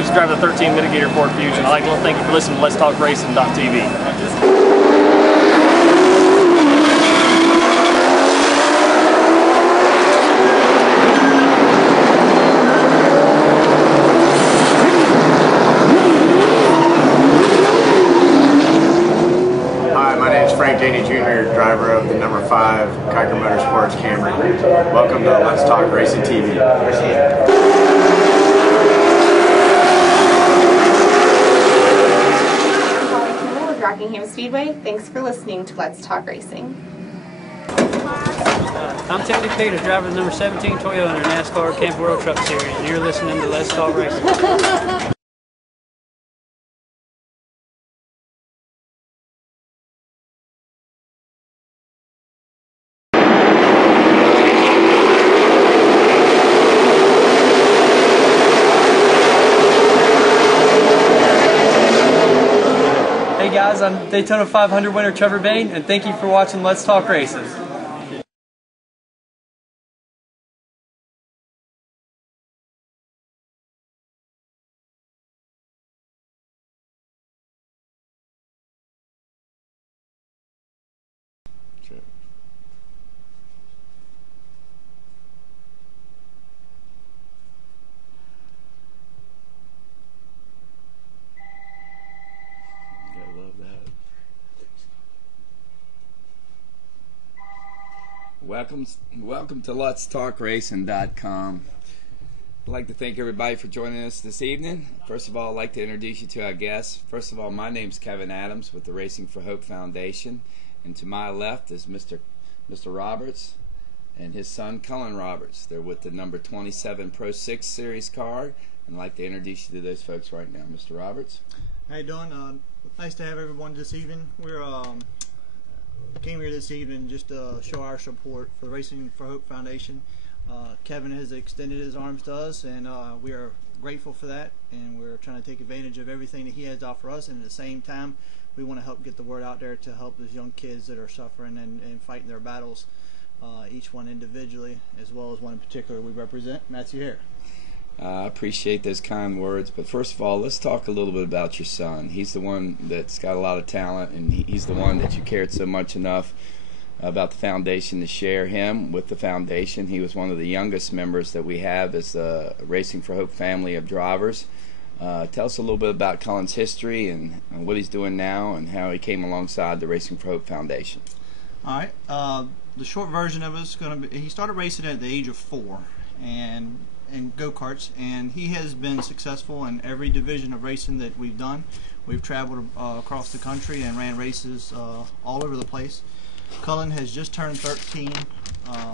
Gibbs, driver of the 13 Mitigator Ford Fusion. I'd like to thank you for listening to Let's Talk Racing.tv. Jr., driver of the number 5 Kiker Motorsports Camry. Welcome to Let's Talk Racing TV. Cullen with Rockingham Speedway. Thanks for listening to Let's Talk Racing. I'm Tony Peter, driver of the number 17 Toyota in the NASCAR Camp World Truck Series, and you're listening to Let's Talk Racing. Hey guys, I'm Daytona 500 winner Trevor Bain, and thank you for watching Let's Talk Racing. Welcome to Let's Talk Racing.com. I'd like to thank everybody for joining us this evening. First of all, I'd like to introduce you to our guests. First of all, my name's Kevin Adams with the Racing for Hope Foundation, and to my left is Mr. Roberts and his son Cullen Roberts. They're with the number 27 Pro 6 Series car, and I'd like to introduce you to those folks right now. Mr. Roberts. How you doing? Nice to have everyone this evening. We're came here this evening just to show our support for the Racing for Hope Foundation. Kevin has extended his arms to us, and we are grateful for that, and we're trying to take advantage of everything that he has to offer us, and at the same time we want to help get the word out there to help those young kids that are suffering and fighting their battles, each one individually as well as one in particular we represent, Matthew Hare. I appreciate those kind words, but first of all, let's talk a little bit about your son. He's the one that's got a lot of talent, and he's the one that you cared so much enough about the foundation to share him with the foundation. He was one of the youngest members that we have as the Racing for Hope family of drivers. Tell us a little bit about Cullen's history and what he's doing now and how he came alongside the Racing for Hope Foundation. All right. The short version of it is going to be, he started racing at the age of 4 and in go-karts, and he has been successful in every division of racing that we've done. We've traveled across the country and ran races all over the place. Cullen has just turned 13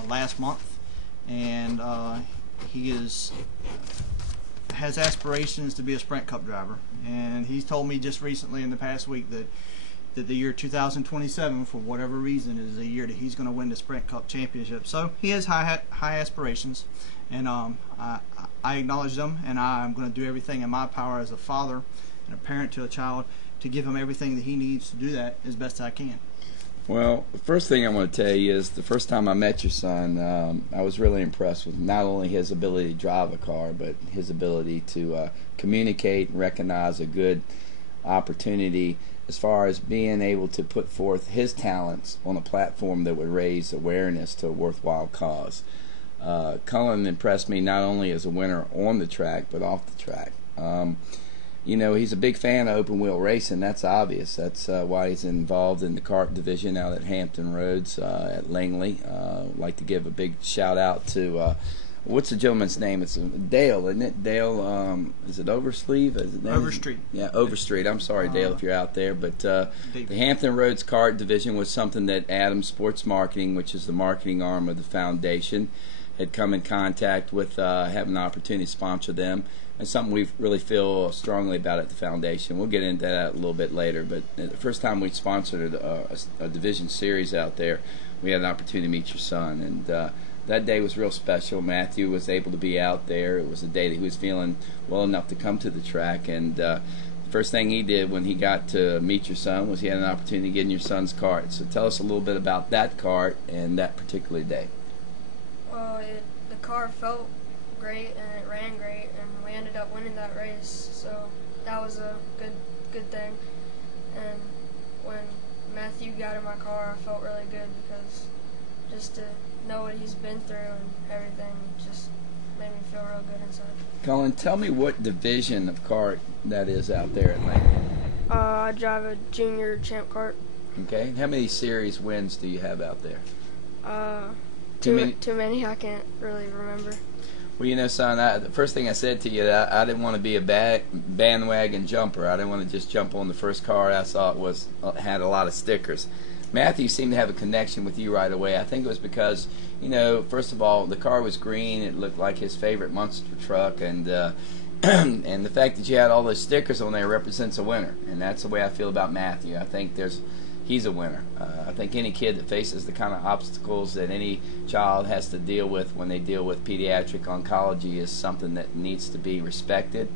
last month, and he has aspirations to be a Sprint Cup driver, and he's told me just recently in the past week that the year 2027, for whatever reason, is the year that he's going to win the Sprint Cup championship. So he has high aspirations, and I acknowledge them, and I'm going to do everything in my power as a father and a parent to a child to give him everything that he needs to do that as best I can. Well, the first thing I want to tell you is the first time I met your son, I was really impressed with not only his ability to drive a car, but his ability to communicate and recognize a good opportunity as far as being able to put forth his talents on a platform that would raise awareness to a worthwhile cause. Cullen impressed me not only as a winner on the track, but off the track. You know, he's a big fan of open wheel racing. That's obvious. That's why he's involved in the kart division out at Hampton Roads at Langley. I'd like to give a big shout out to what's the gentleman's name? It's Dale, isn't it? Dale, is it Overstreet? Overstreet. Yeah, Overstreet. I'm sorry, Dale, if you're out there. But the Hampton Roads kart division was something that Adams Sports Marketing, which is the marketing arm of the foundation, had come in contact with, having an opportunity to sponsor them. It's something we really feel strongly about at the foundation. We'll get into that a little bit later, but the first time we sponsored a division series out there, we had an opportunity to meet your son, and that day was real special. Matthew was able to be out there. It was a day that he was feeling well enough to come to the track, and the first thing he did when he got to meet your son was he had an opportunity to get in your son's kart. So tell us a little bit about that kart and that particular day. Well, the car felt great and it ran great, and we ended up winning that race. So that was a good thing. And when Matthew got in my car, I felt really good because just to know what he's been through and everything just made me feel real good inside. Cullen, tell me what division of kart that is out there at Langley. I drive a junior champ kart. Okay. How many series wins do you have out there? Too many. I can't really remember. Well, you know, son, the first thing I said to you, that I didn't want to be a bandwagon jumper. I didn't want to just jump on the first car I saw had a lot of stickers. Matthew seemed to have a connection with you right away. I think it was because, you know, first of all, the car was green. It looked like his favorite monster truck, and and the fact that you had all those stickers on there represents a winner. And that's the way I feel about Matthew. I think he's a winner. I think any kid that faces the kind of obstacles that any child has to deal with when they deal with pediatric oncology is something that needs to be respected,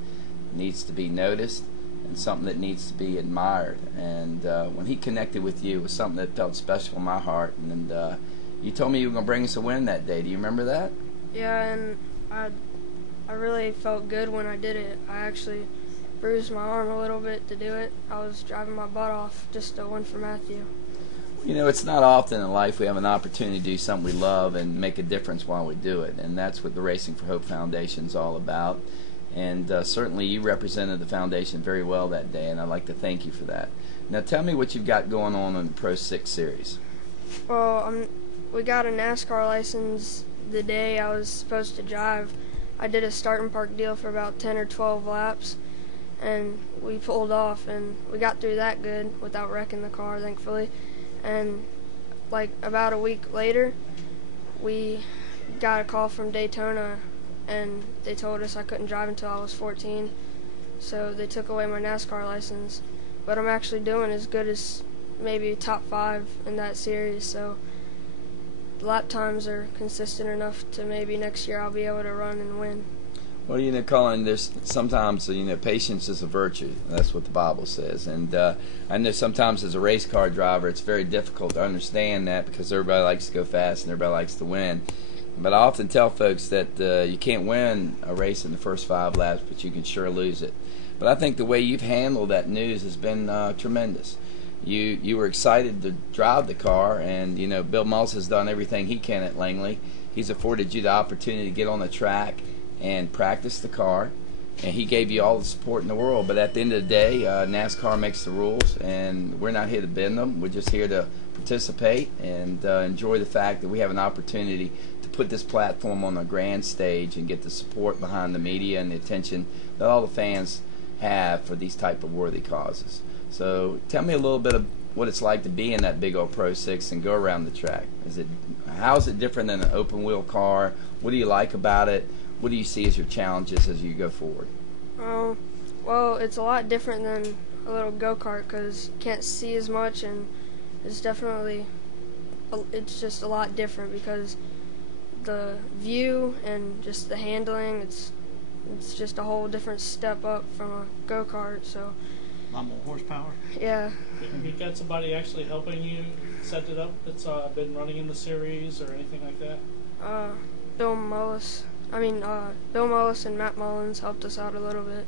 needs to be noticed, and something that needs to be admired. And when he connected with you, it was something that felt special in my heart. And you told me you were going to bring us a win that day. Do you remember that? Yeah, and I really felt good when I did it. I actually bruised my arm a little bit to do it. I was driving my butt off just to win for Matthew. You know, it's not often in life we have an opportunity to do something we love and make a difference while we do it, and that's what the Racing for Hope Foundation is all about. And certainly you represented the foundation very well that day, and I'd like to thank you for that. Now tell me what you've got going on in the Pro 6 Series. Well, we got a NASCAR license the day I was supposed to drive. I did a start and park deal for about 10 or 12 laps, and we pulled off, and we got through that good without wrecking the car, thankfully. And like about a week later, we got a call from Daytona, and they told us I couldn't drive until I was 14, so they took away my NASCAR license. But I'm actually doing as good as maybe top 5 in that series, so lap times are consistent enough to maybe next year I'll be able to run and win. Well, you know, Cullen, there's sometimes, you know, patience is a virtue. That's what the Bible says. And I know sometimes as a race car driver, it's very difficult to understand that because everybody likes to go fast and everybody likes to win. But I often tell folks that you can't win a race in the first 5 laps, but you can sure lose it. But I think the way you've handled that news has been tremendous. You were excited to drive the car, and, you know, Bill Mullins has done everything he can at Langley. He's afforded you the opportunity to get on the track and practice the car, and he gave you all the support in the world. But at the end of the day, NASCAR makes the rules, and we're not here to bend them. We're just here to participate and enjoy the fact that we have an opportunity to put this platform on a grand stage and get the support behind the media and the attention that all the fans have for these type of worthy causes. So tell me a little bit of what it's like to be in that big old Pro 6 and go around the track. How is it different than an open wheel car? What do you like about it? What do you see as your challenges as you go forward? Well, it's a lot different than a little go-kart because you can't see as much, and it's just a lot different because the view and just the handling, it's just a whole different step up from a go-kart. So A lot more horsepower. yeah. Have you got somebody actually helping you set it up that's been running in the series or anything like that? Bill Mullis and Matt Mullins helped us out a little bit.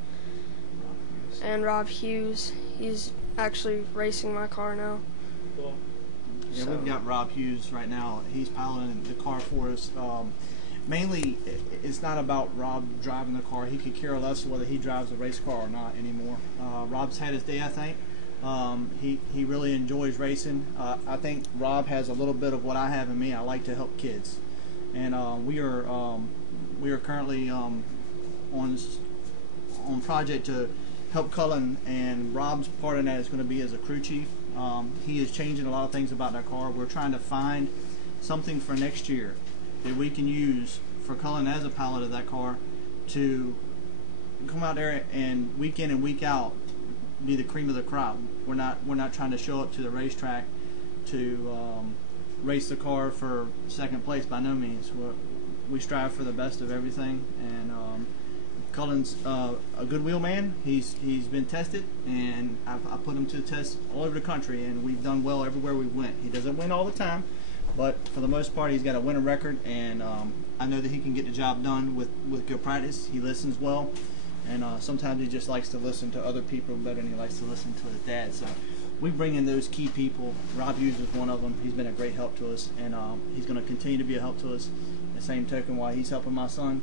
And Rob Hughes, he's actually racing my car now. Cool. Yeah, we've got Rob Hughes right now. He's piloting the car for us. Mainly, it's not about Rob driving the car. He could care less whether he drives a race car or not anymore. Rob's had his day, I think. He really enjoys racing. I think Rob has a little bit of what I have in me. I like to help kids, and we are currently on project to help Cullen, and Rob's part in that is going to be as a crew chief. He is changing a lot of things about that car. We're trying to find something for next year that we can use for Cullen as a pilot of that car to come out there and week in and week out be the cream of the crop. We're not trying to show up to the racetrack to race the car for second place by no means. We strive for the best of everything, and Cullen's a good wheel man. He's been tested, and I put him to the test all over the country, and we've done well everywhere we went. He doesn't win all the time, But for the most part, he's got a winning record, and I know that he can get the job done with good practice. He listens well, and sometimes he just likes to listen to other people better than he likes to listen to his dad. So we bring in those key people. Rob Hughes is one of them. He's been a great help to us, and he's going to continue to be a help to us. The same token, while he's helping my son,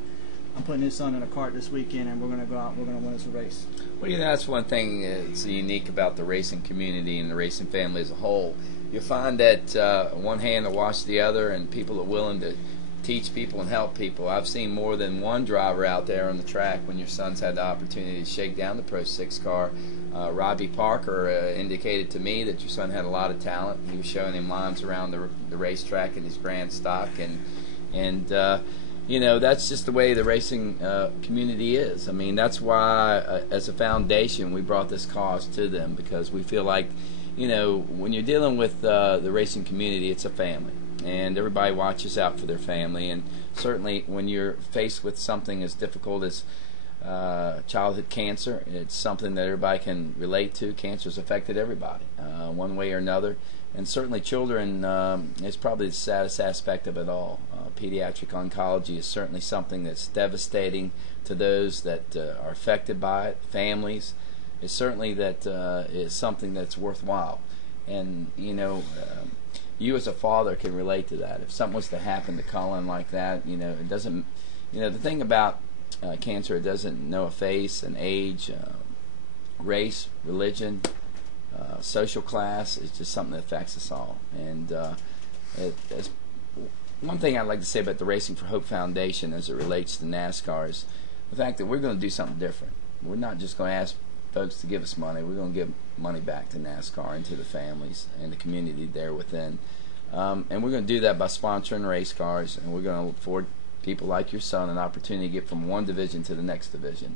I'm putting his son in a cart this weekend, and we're going to go out and we're going to win us a race. Well, that's one thing that's unique about the racing community and the racing family as a whole. You'll find that one hand will wash the other, and people are willing to teach people and help people. I've seen more than one driver out there on the track when your son's had the opportunity to shake down the Pro 6 car. Robbie Parker indicated to me that your son had a lot of talent. He was showing him lines around the racetrack in his grand stock, and that's just the way the racing community is. I mean, that's why as a foundation we brought this cause to them, because we feel like, when you're dealing with the racing community, it's a family, and everybody watches out for their family. And certainly when you're faced with something as difficult as childhood cancer, it's something that everybody can relate to. Cancer's affected everybody one way or another, and certainly children is probably the saddest aspect of it all. Pediatric oncology is certainly something that's devastating to those that are affected by it, families. It's certainly that is something that's worthwhile, and you as a father can relate to that. If something was to happen to Cullen like that, it doesn't. The thing about cancer, it doesn't know a face, an age, race, religion, social class. It's just something that affects us all. And it's one thing I'd like to say about the Racing for Hope Foundation as it relates to NASCAR is the fact that we're going to do something different. We're not just going to ask folks to give us money. We're going to give money back to NASCAR and to the families and the community there within. And we're going to do that by sponsoring race cars, and we're going to afford people like your son an opportunity to get from one division to the next division.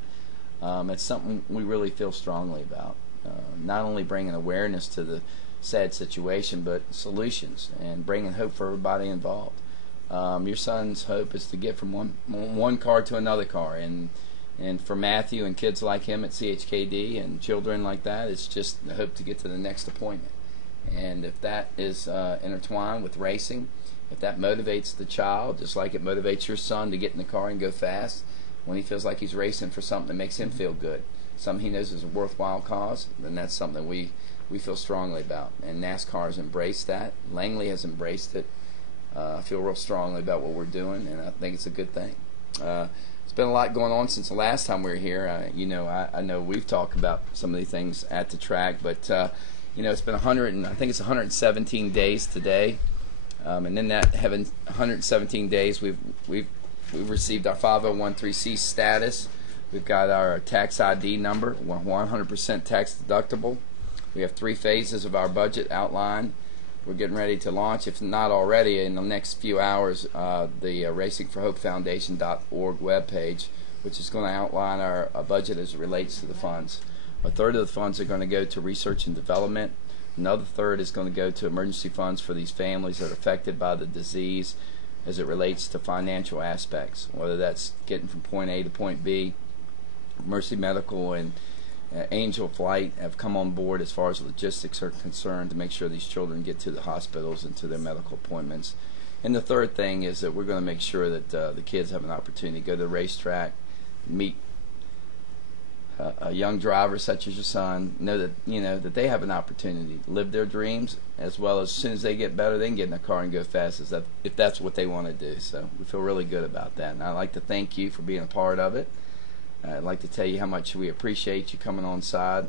It's something we really feel strongly about. Not only bringing awareness to the sad situation, but solutions and bringing hope for everybody involved. Your son's hope is to get from one car to another car, and for Matthew and kids like him at CHKD and children like that, it's just the hope to get to the next appointment. And if that is intertwined with racing, if that motivates the child, just like it motivates your son to get in the car and go fast, when he feels like he's racing for something that makes him feel good, something he knows is a worthwhile cause, then that's something we feel strongly about. And NASCAR has embraced that. Langley has embraced it. I feel real strongly about what we're doing, and I think it's a good thing. It's been a lot going on since the last time we were here. I know we've talked about some of these things at the track, but it's been 117 days today, and in that 117 days, we've received our 5013C status. We've got our tax ID number, 100% tax deductible. We have 3 phases of our budget outlined. We're getting ready to launch, if not already, in the next few hours, the racingforhopefoundation.org webpage, which is going to outline our budget as it relates to the funds. A third of the funds are going to go to research and development. Another third is going to go to emergency funds for these families that are affected by the disease as it relates to financial aspects, whether that's getting from point A to point B. Mercy Medical and Angel Flight have come on board as far as logistics are concerned to make sure these children get to the hospitals and to their medical appointments. And the third thing is that we're going to make sure that the kids have an opportunity to go to the racetrack, meet a young driver such as your son, know that they have an opportunity to live their dreams, as well as soon as they get better, they can get in a car and go fast if that's what they want to do. So we feel really good about that. And I'd like to thank you for being a part of it. I'd like to tell you how much we appreciate you coming on side,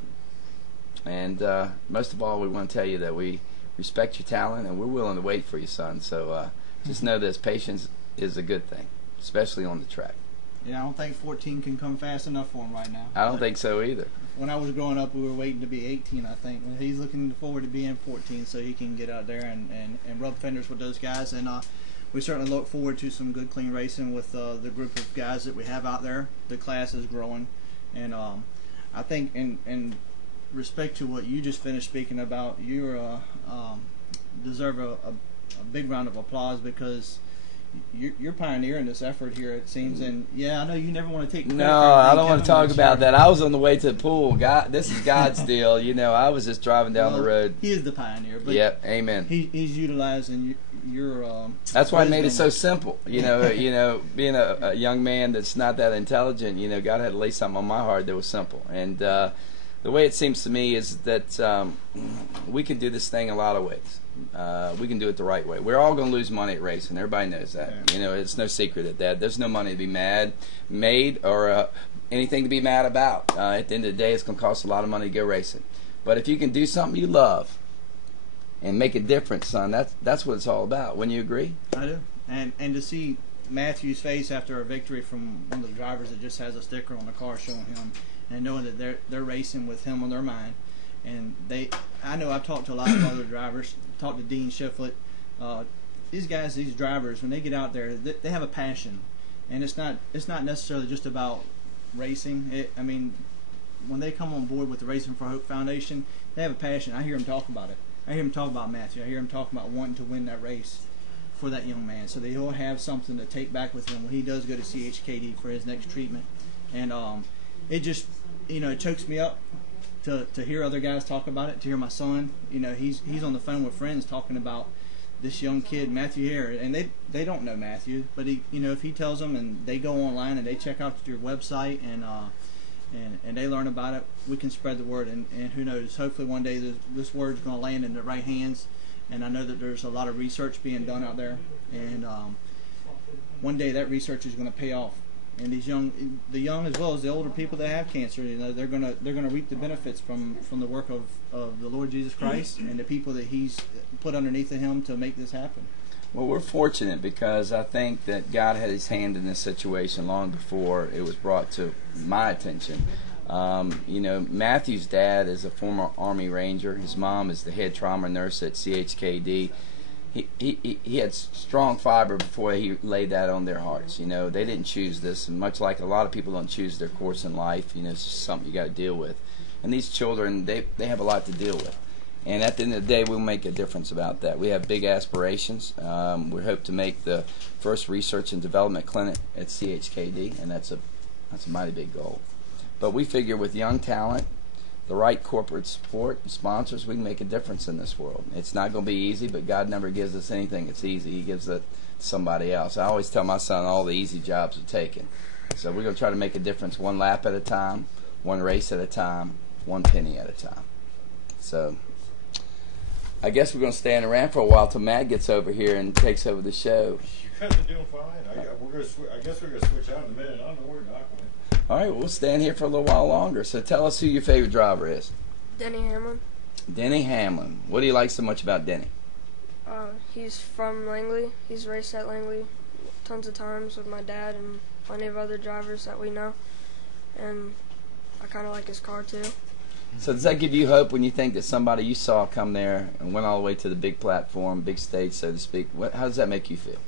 and most of all, we want to tell you that we respect your talent and we're willing to wait for you, son. So just know this: patience is a good thing, especially on the track. Yeah, I don't think 14 can come fast enough for him right now. I don't think so either. When I was growing up, we were waiting to be 18, I think. He's looking forward to being 14 so he can get out there and rub fenders with those guys. And we certainly look forward to some good, clean racing with the group of guys that we have out there. The class is growing. And I think in respect to what you just finished speaking about, you deserve a big round of applause, because you're pioneering this effort here, it seems. And yeah, I know you never want to take credit No, for I anything don't want to Kevin talk does about here. that. I was on the way to the pool. God, this is God's deal. You know, I was just driving down the road. He is the pioneer. But Yep, amen. He's utilizing your. That's why I made it so wisdom. simple. You know, being a young man that's not that intelligent, you know, God had to lay something on my heart that was simple. And the way it seems to me is that we can do this thing a lot of ways. We can do it the right way. We're all going to lose money at racing. Everybody knows that. Yeah. You know, it's no secret at that. There's no money to be made or anything to be mad about. At the end of the day, it's going to cost a lot of money to go racing. But if you can do something you love and make a difference, son, that's what it's all about. Wouldn't you agree? I do. And to see Matthew's face after a victory from one of the drivers that just has a sticker on the car showing him, and knowing that they're racing with him on their mind. And I know I've talked to a lot of other drivers, talked to Dean Shifflett. These guys, these drivers, when they get out there, they have a passion, and it's not necessarily just about racing. I mean, when they come on board with the Racing for Hope Foundation, they have a passion. I hear them talk about it. I hear them talk about Matthew. I hear them talk about wanting to win that race for that young man, so they'll have something to take back with him when he does go to CHKD for his next treatment. And it just, it chokes me up to hear other guys talk about it, to hear my son, he's on the phone with friends talking about this young kid, Matthew Hare, and they don't know Matthew, but he, if he tells them and they go online and they check out your website and they learn about it, we can spread the word, and who knows, hopefully one day this word's going to land in the right hands. And I know that there's a lot of research being done out there, and one day that research is going to pay off. And the young as well as the older people that have cancer, they're gonna reap the benefits from the work of the Lord Jesus Christ and the people that He's put underneath of Him to make this happen. Well, we're fortunate because I think that God had His hand in this situation long before it was brought to my attention. Matthew's dad is a former Army Ranger. His mom is the head trauma nurse at CHKD. He had strong fiber before he laid that on their hearts. They didn't choose this, and much like a lot of people don't choose their course in life, it's just something you got to deal with. And these children, they have a lot to deal with. And at the end of the day, we'll make a difference about that. We have big aspirations. We hope to make the first research and development clinic at CHKD, and that's a mighty big goal. But we figure with young talent, the right corporate support and sponsors, we can make a difference in this world. It's not going to be easy, but God never gives us anything that's easy. He gives it to somebody else. I always tell my son all the easy jobs are taken. So we're going to try to make a difference one lap at a time, one race at a time, one penny at a time. So I guess we're going to stay in around for a while till Matt gets over here and takes over the show. You guys are doing fine. I guess we're going to switch out in a minute. I don't know where to knock on. All right, we'll stand here for a little while longer. So tell us who your favorite driver is. Denny Hamlin. Denny Hamlin. What do you like so much about Denny? He's from Langley. He's raced at Langley tons of times with my dad and plenty of other drivers that we know. And I kind of like his car too. So does that give you hope when you think that somebody you saw come there and went all the way to the big platform, big stage, so to speak? How does that make you feel?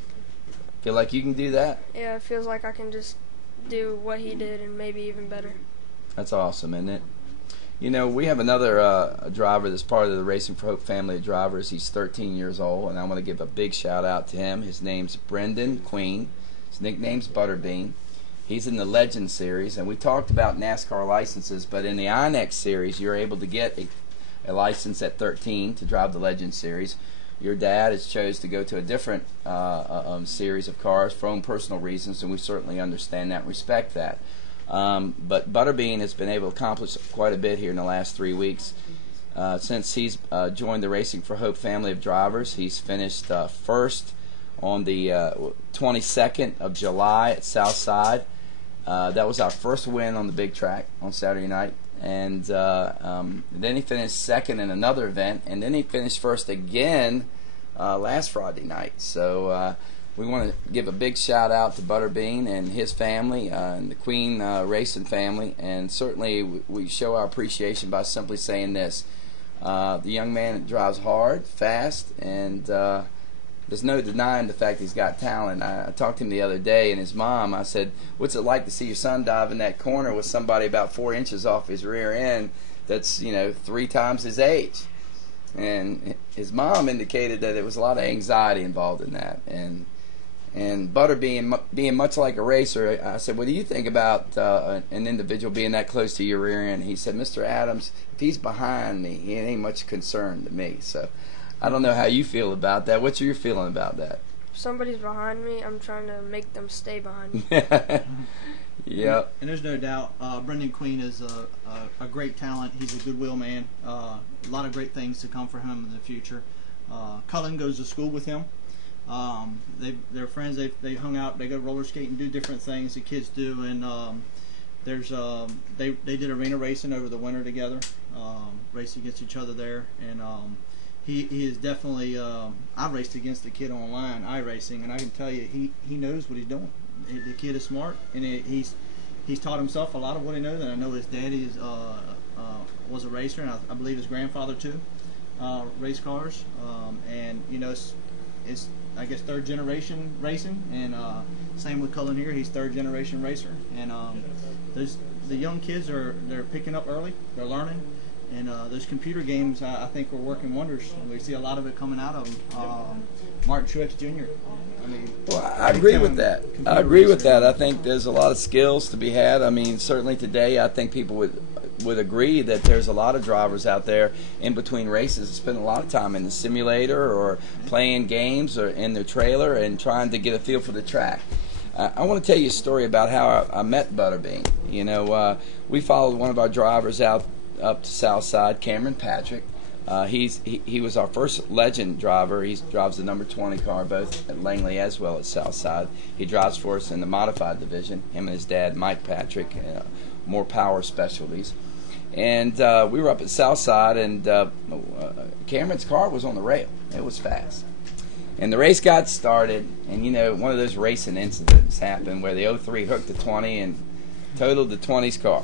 Feel like you can do that? Yeah, it feels like I can just do what he did and maybe even better. That's awesome, isn't it? We have another driver that's part of the Racing for Hope family of drivers. He's 13 years old, and I want to give a big shout out to him. His name's Brendan Queen. His nickname's Butterbean. He's in the Legend Series, and we talked about NASCAR licenses, but in the INEX Series, you're able to get a license at 13 to drive the Legend Series. Your dad has chose to go to a different series of cars for own personal reasons, and we certainly understand that and respect that. But Butterbean has been able to accomplish quite a bit here in the last 3 weeks. Since he's joined the Racing for Hope family of drivers, he's finished first on the 22nd of July at Southside. That was our first win on the big track on Saturday night. And then he finished second in another event, and then he finished first again last Friday night. So we want to give a big shout out to Butterbean and his family and the Queen Racing family, and certainly we show our appreciation by simply saying this. The young man drives hard, fast, and there's no denying the fact he's got talent. I talked to him the other day, and his mom, I said, what's it like to see your son dive in that corner with somebody about 4 inches off his rear end that's, 3 times his age? And his mom indicated that there was a lot of anxiety involved in that. And And Butter being much like a racer, I said, what do you think about an individual being that close to your rear end? He said, Mr. Adams, if he's behind me, he ain't much concern to me. So I don't know how you feel about that. What's your feeling about that? If somebody's behind me, I'm trying to make them stay behind me. Yep. And there's no doubt, Brendan Queen is a great talent. He's a goodwill man. A lot of great things to come for him in the future. Cullen goes to school with him. They're friends. They hung out. They go roller skate and do different things the kids do. And they did arena racing over the winter together, racing against each other there. And he is definitely. I raced against the kid online, iRacing, and I can tell you he knows what he's doing. The kid is smart, and he's taught himself a lot of what he knows. And I know his daddy was a racer, and I believe his grandfather too, race cars. And you know, it's I guess third generation racing, and same with Cullen here. He's third generation racer, and the young kids they're picking up early. They're learning, and those computer games I think are working wonders. We see a lot of it coming out of them. Martin Truex Jr. Well, I agree with that. I agree with that. I think there's a lot of skills to be had. I mean, certainly today, I think people would agree that there's a lot of drivers out there in between races that spend a lot of time in the simulator or playing games or in their trailer and trying to get a feel for the track. I want to tell you a story about how I met Butterbean. You know, we followed one of our drivers out up to Southside, Cameron Patrick. He was our first legend driver. He drives the number 20 car both at Langley as well as Southside. He drives for us in the modified division. Him and his dad, Mike Patrick, more power specialties. And we were up at Southside, and Cameron's car was on the rail. It was fast. And the race got started, and you know, one of those racing incidents happened where the 03 hooked the 20 and totaled the 20's car.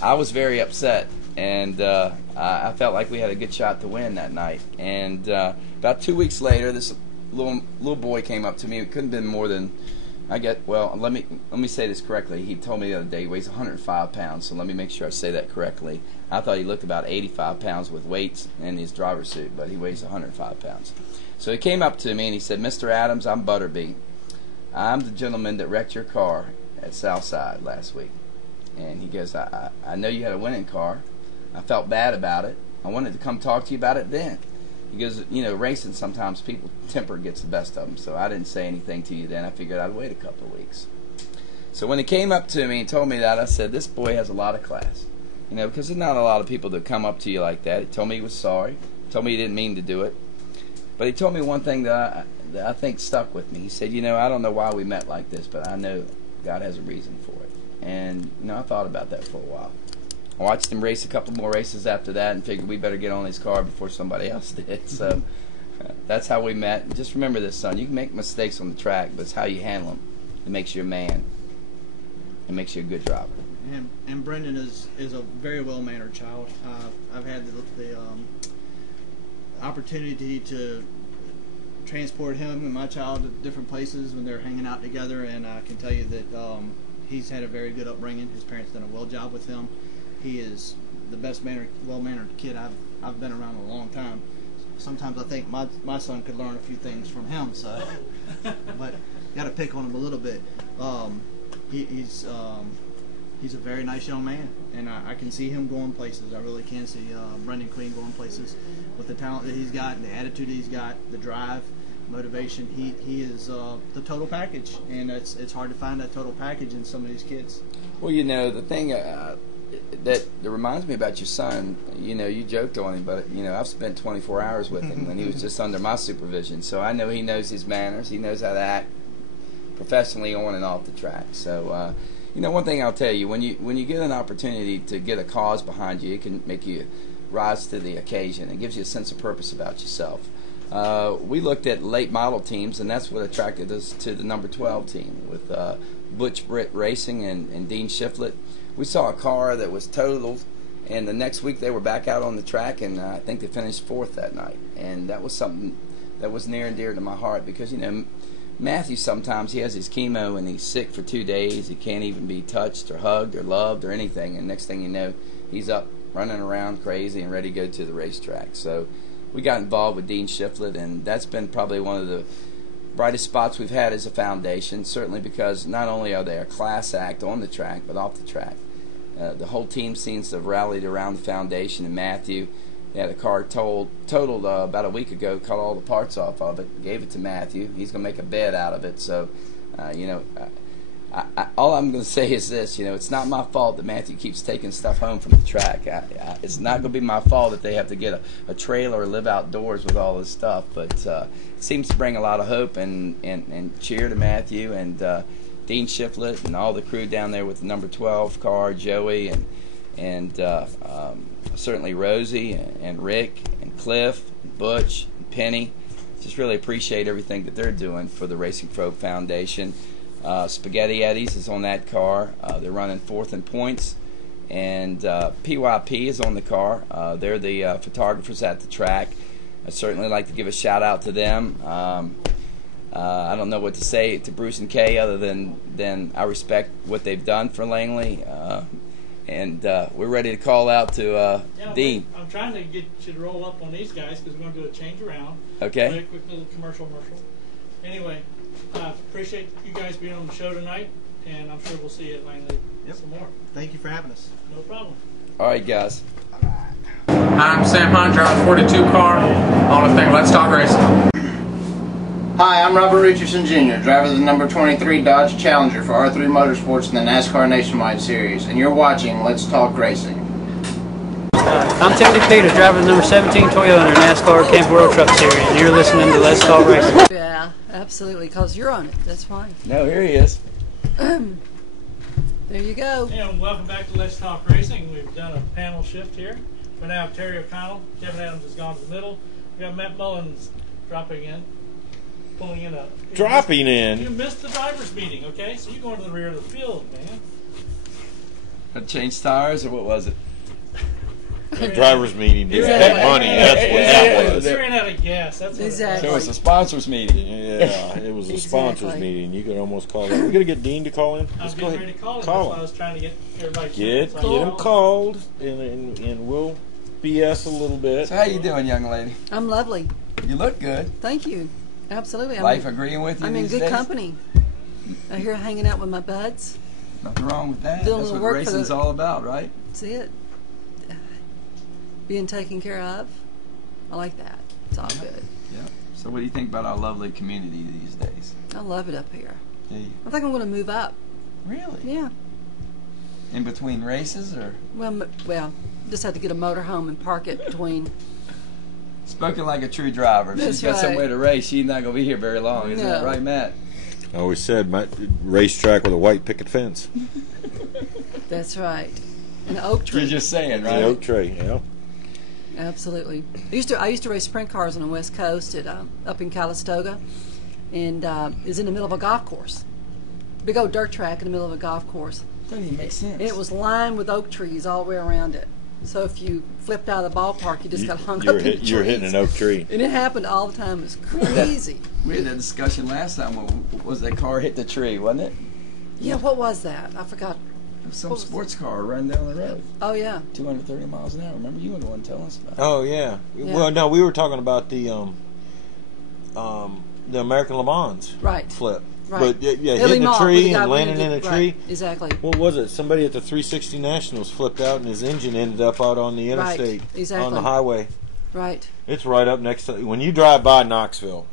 I was very upset, and I felt like we had a good shot to win that night. And about 2 weeks later, this little boy came up to me. It couldn't have been more than, let me say this correctly. He told me the other day he weighs 105 pounds, so let me make sure I say that correctly. I thought he looked about 85 pounds with weights in his driver's suit, but he weighs 105 pounds. So he came up to me and he said, Mr. Adams, I'm Butterbean. I'm the gentleman that wrecked your car at Southside last week. And he goes, I know you had a winning car. I felt bad about it. I wanted to come talk to you about it then. He goes, you know, racing sometimes people temper gets the best of them, so I didn't say anything to you then. I figured I'd wait a couple of weeks. So when he came up to me and told me that, I said, this boy has a lot of class. You know, because there's not a lot of people that come up to you like that. He told me he was sorry. He told me he didn't mean to do it. But he told me one thing that I think stuck with me. He said, you know, I don't know why we met like this, but I know God has a reason for it. And, you know, I thought about that for a while. I watched him race a couple more races after that and figured we better get on his car before somebody else did. So that's how we met. And just remember this, son. You can make mistakes on the track, but it's how you handle them. It makes you a man. It makes you a good driver. And Brendan is a very well-mannered child. I've had the opportunity to transport him and my child to different places when they're hanging out together, and I can tell you that he's had a very good upbringing. His parents done a well job with him. He is the best well-mannered kid I've been around in a long time. Sometimes I think my son could learn a few things from him, so but got to pick on him a little bit. He's a very nice young man, and I can see him going places. I really can see Brendan Queen going places with the talent that he's got, and the attitude he's got, the drive, motivation. He is the total package, and it's hard to find that total package in some of these kids. Well, you know, the thing that reminds me about your son, you know, you joked on him, but, you know, I've spent 24 hours with him when he was just under my supervision, so I know he knows his manners. He knows how to act professionally on and off the track. So, you know, one thing I'll tell you, when you get an opportunity to get a cause behind you, it can make you rise to the occasion. It gives you a sense of purpose about yourself. We looked at late model teams, and that's what attracted us to the number 12 team with Butch Britt Racing and Dean Shifflett. We saw a car that was totaled, and the next week they were back out on the track, and I think they finished 4th that night. And that was something that was near and dear to my heart because, you know, Matthew sometimes he has his chemo and he's sick for 2 days. He can't even be touched or hugged or loved or anything, and next thing you know, he's up running around crazy and ready to go to the racetrack. So we got involved with Dean Shifflett, and that's been probably one of the brightest spots we've had as a foundation, certainly because not only are they a class act on the track, but off the track. The whole team seems to have rallied around the foundation, and Matthew, they had a car totaled about a week ago, cut all the parts off of it, gave it to Matthew. He's going to make a bed out of it. So, all I'm going to say is this, it's not my fault that Matthew keeps taking stuff home from the track. It's not going to be my fault that they have to get a trailer or live outdoors with all this stuff, but it seems to bring a lot of hope and cheer to Matthew and Dean Shifflett and all the crew down there with the number 12 car, Joey and certainly Rosie and Rick and Cliff and Butch and Penny. Just really appreciate everything that they're doing for the Racing for Hope Foundation. Spaghetti Eddie's is on that car. They're running 4th in points, and PYP is on the car. They're the photographers at the track. I'd certainly like to give a shout out to them. I don't know what to say to Bruce and Kay other than I respect what they've done for Langley, and we're ready to call out to Dean. I'm trying to get you to roll up on these guys because we're going to do a change around. Okay. Very quick little commercial. Anyway, appreciate you guys being on the show tonight, and I'm sure we'll see you at Langley some more. Thank you for having us. No problem. All right, guys. Hi, I'm Sam Hunt, driving 42 car on the thing. Let's talk racing. Hi, I'm Robert Richardson Jr., driver of the number 23 Dodge Challenger for R3 Motorsports in the NASCAR Nationwide Series, and you're watching Let's Talk Racing. I'm Timothy Peters, driver of the number 17 Toyota NASCAR Camp World Truck Series, and you're listening to Let's Talk Racing. Yeah, absolutely, because you're on it. That's fine. No, here he is. There you go. And welcome back to Let's Talk Racing. We've done a panel shift here. We now have Terry O'Connell. Kevin Adams has gone to the middle. We got Matt Mullins dropping in. Pulling in in. You missed the driver's meeting, okay? So you're going to the rear of the field, man. Had changed tires, or what was it? The driver's meeting to spend money. That's what that was. They ran out of gas. That's what Exactly. So it's a sponsors meeting. Yeah, it was a sponsors meeting. You could almost call it. We're going to get Dean to call in. I was getting ready to call him. That's why I was trying to get everybody. Get him called, and we'll BS a little bit. So how you doing, young lady? I'm lovely. You look good. Thank you. Absolutely. Life agreeing with you I'm in these good days? company. I'm here hanging out with my buds. Nothing wrong with that. Doing a That's little what work for racing's all about, right? That's it. Being taken care of. I like that. It's all good. Yeah. So what do you think about our lovely community these days? I love it up here. Do you? I think I'm going to move up. Really? Yeah. In between races, or? Well, just have to get a motorhome and park it between. Spoken like a true driver. If That's she's got right. somewhere to race, she's not going to be here very long. Isn't that No. right, Matt? I always said my racetrack with a white picket fence. That's right. An oak tree. You're just saying, right? The oak tree, yeah. Absolutely. I used to race sprint cars on the West Coast at up in Calistoga, and is in the middle of a golf course. Big old dirt track in the middle of a golf course. Doesn't even make sense. And it was lined with oak trees all the way around it. So if you flipped out of the ballpark, you just got hung up in the trees. You're hitting an oak tree. And it happened all the time. It was crazy. We had that discussion last time. What was that car hit the tree, wasn't it? Yeah, what was that? I forgot. It was some sports car running down the road. Oh, yeah. 230 miles an hour. Remember, you were the one telling us about it. Oh yeah. Well, no, we were talking about the American Le Mans flip. Right. But yeah, hitting a tree and landing in a tree. Exactly. What was it? Somebody at the 360 Nationals flipped out and his engine ended up out on the interstate, exactly. on the highway. Right. It's right up next to, when you drive by Knoxville.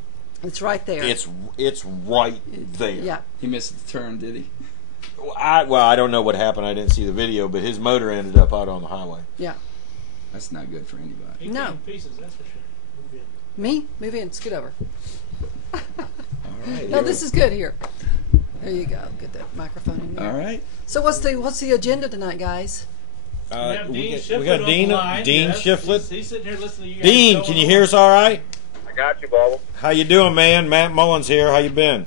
It's right there. It's right there. Yeah. He missed the turn, did he? I don't know what happened. I didn't see the video, but his motor ended up out on the highway. Yeah. That's not good for anybody. He No. came in pieces, that's for sure. Move in. Me? Move in. Scoot over. All right. No, this is good here. There you go. Get that microphone in there. All right. So what's the agenda tonight, guys? We have Dean we Shifflett got on Dean the line. Shifflett. He's sitting here listening to you guys. Dean, can you hear us all right? I got you, Bubba. How you doing, man? Matt Mullins here. How you been?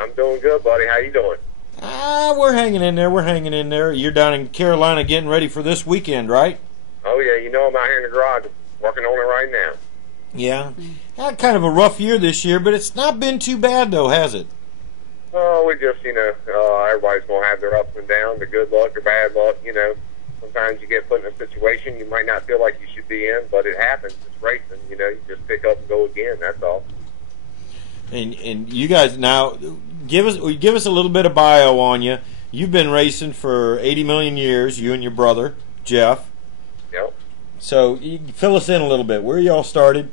I'm doing good, buddy. How you doing? We're hanging in there. We're hanging in there. You're down in Carolina getting ready for this weekend, right? Oh, yeah. You know I'm out here in the garage working on it right now. Yeah. Had kind of a rough year this year, but it's not been too bad, though, has it? Oh, we just, everybody's going to have their ups and downs, the good luck or bad luck, Sometimes you get put in a situation you might not feel like you should be in, but it happens. It's racing, you just pick up and go again, that's all. And you guys now give us a little bit of bio on you. You've been racing for 80 million years. You and your brother Jeff. Yep. So fill us in a little bit. Where y'all started?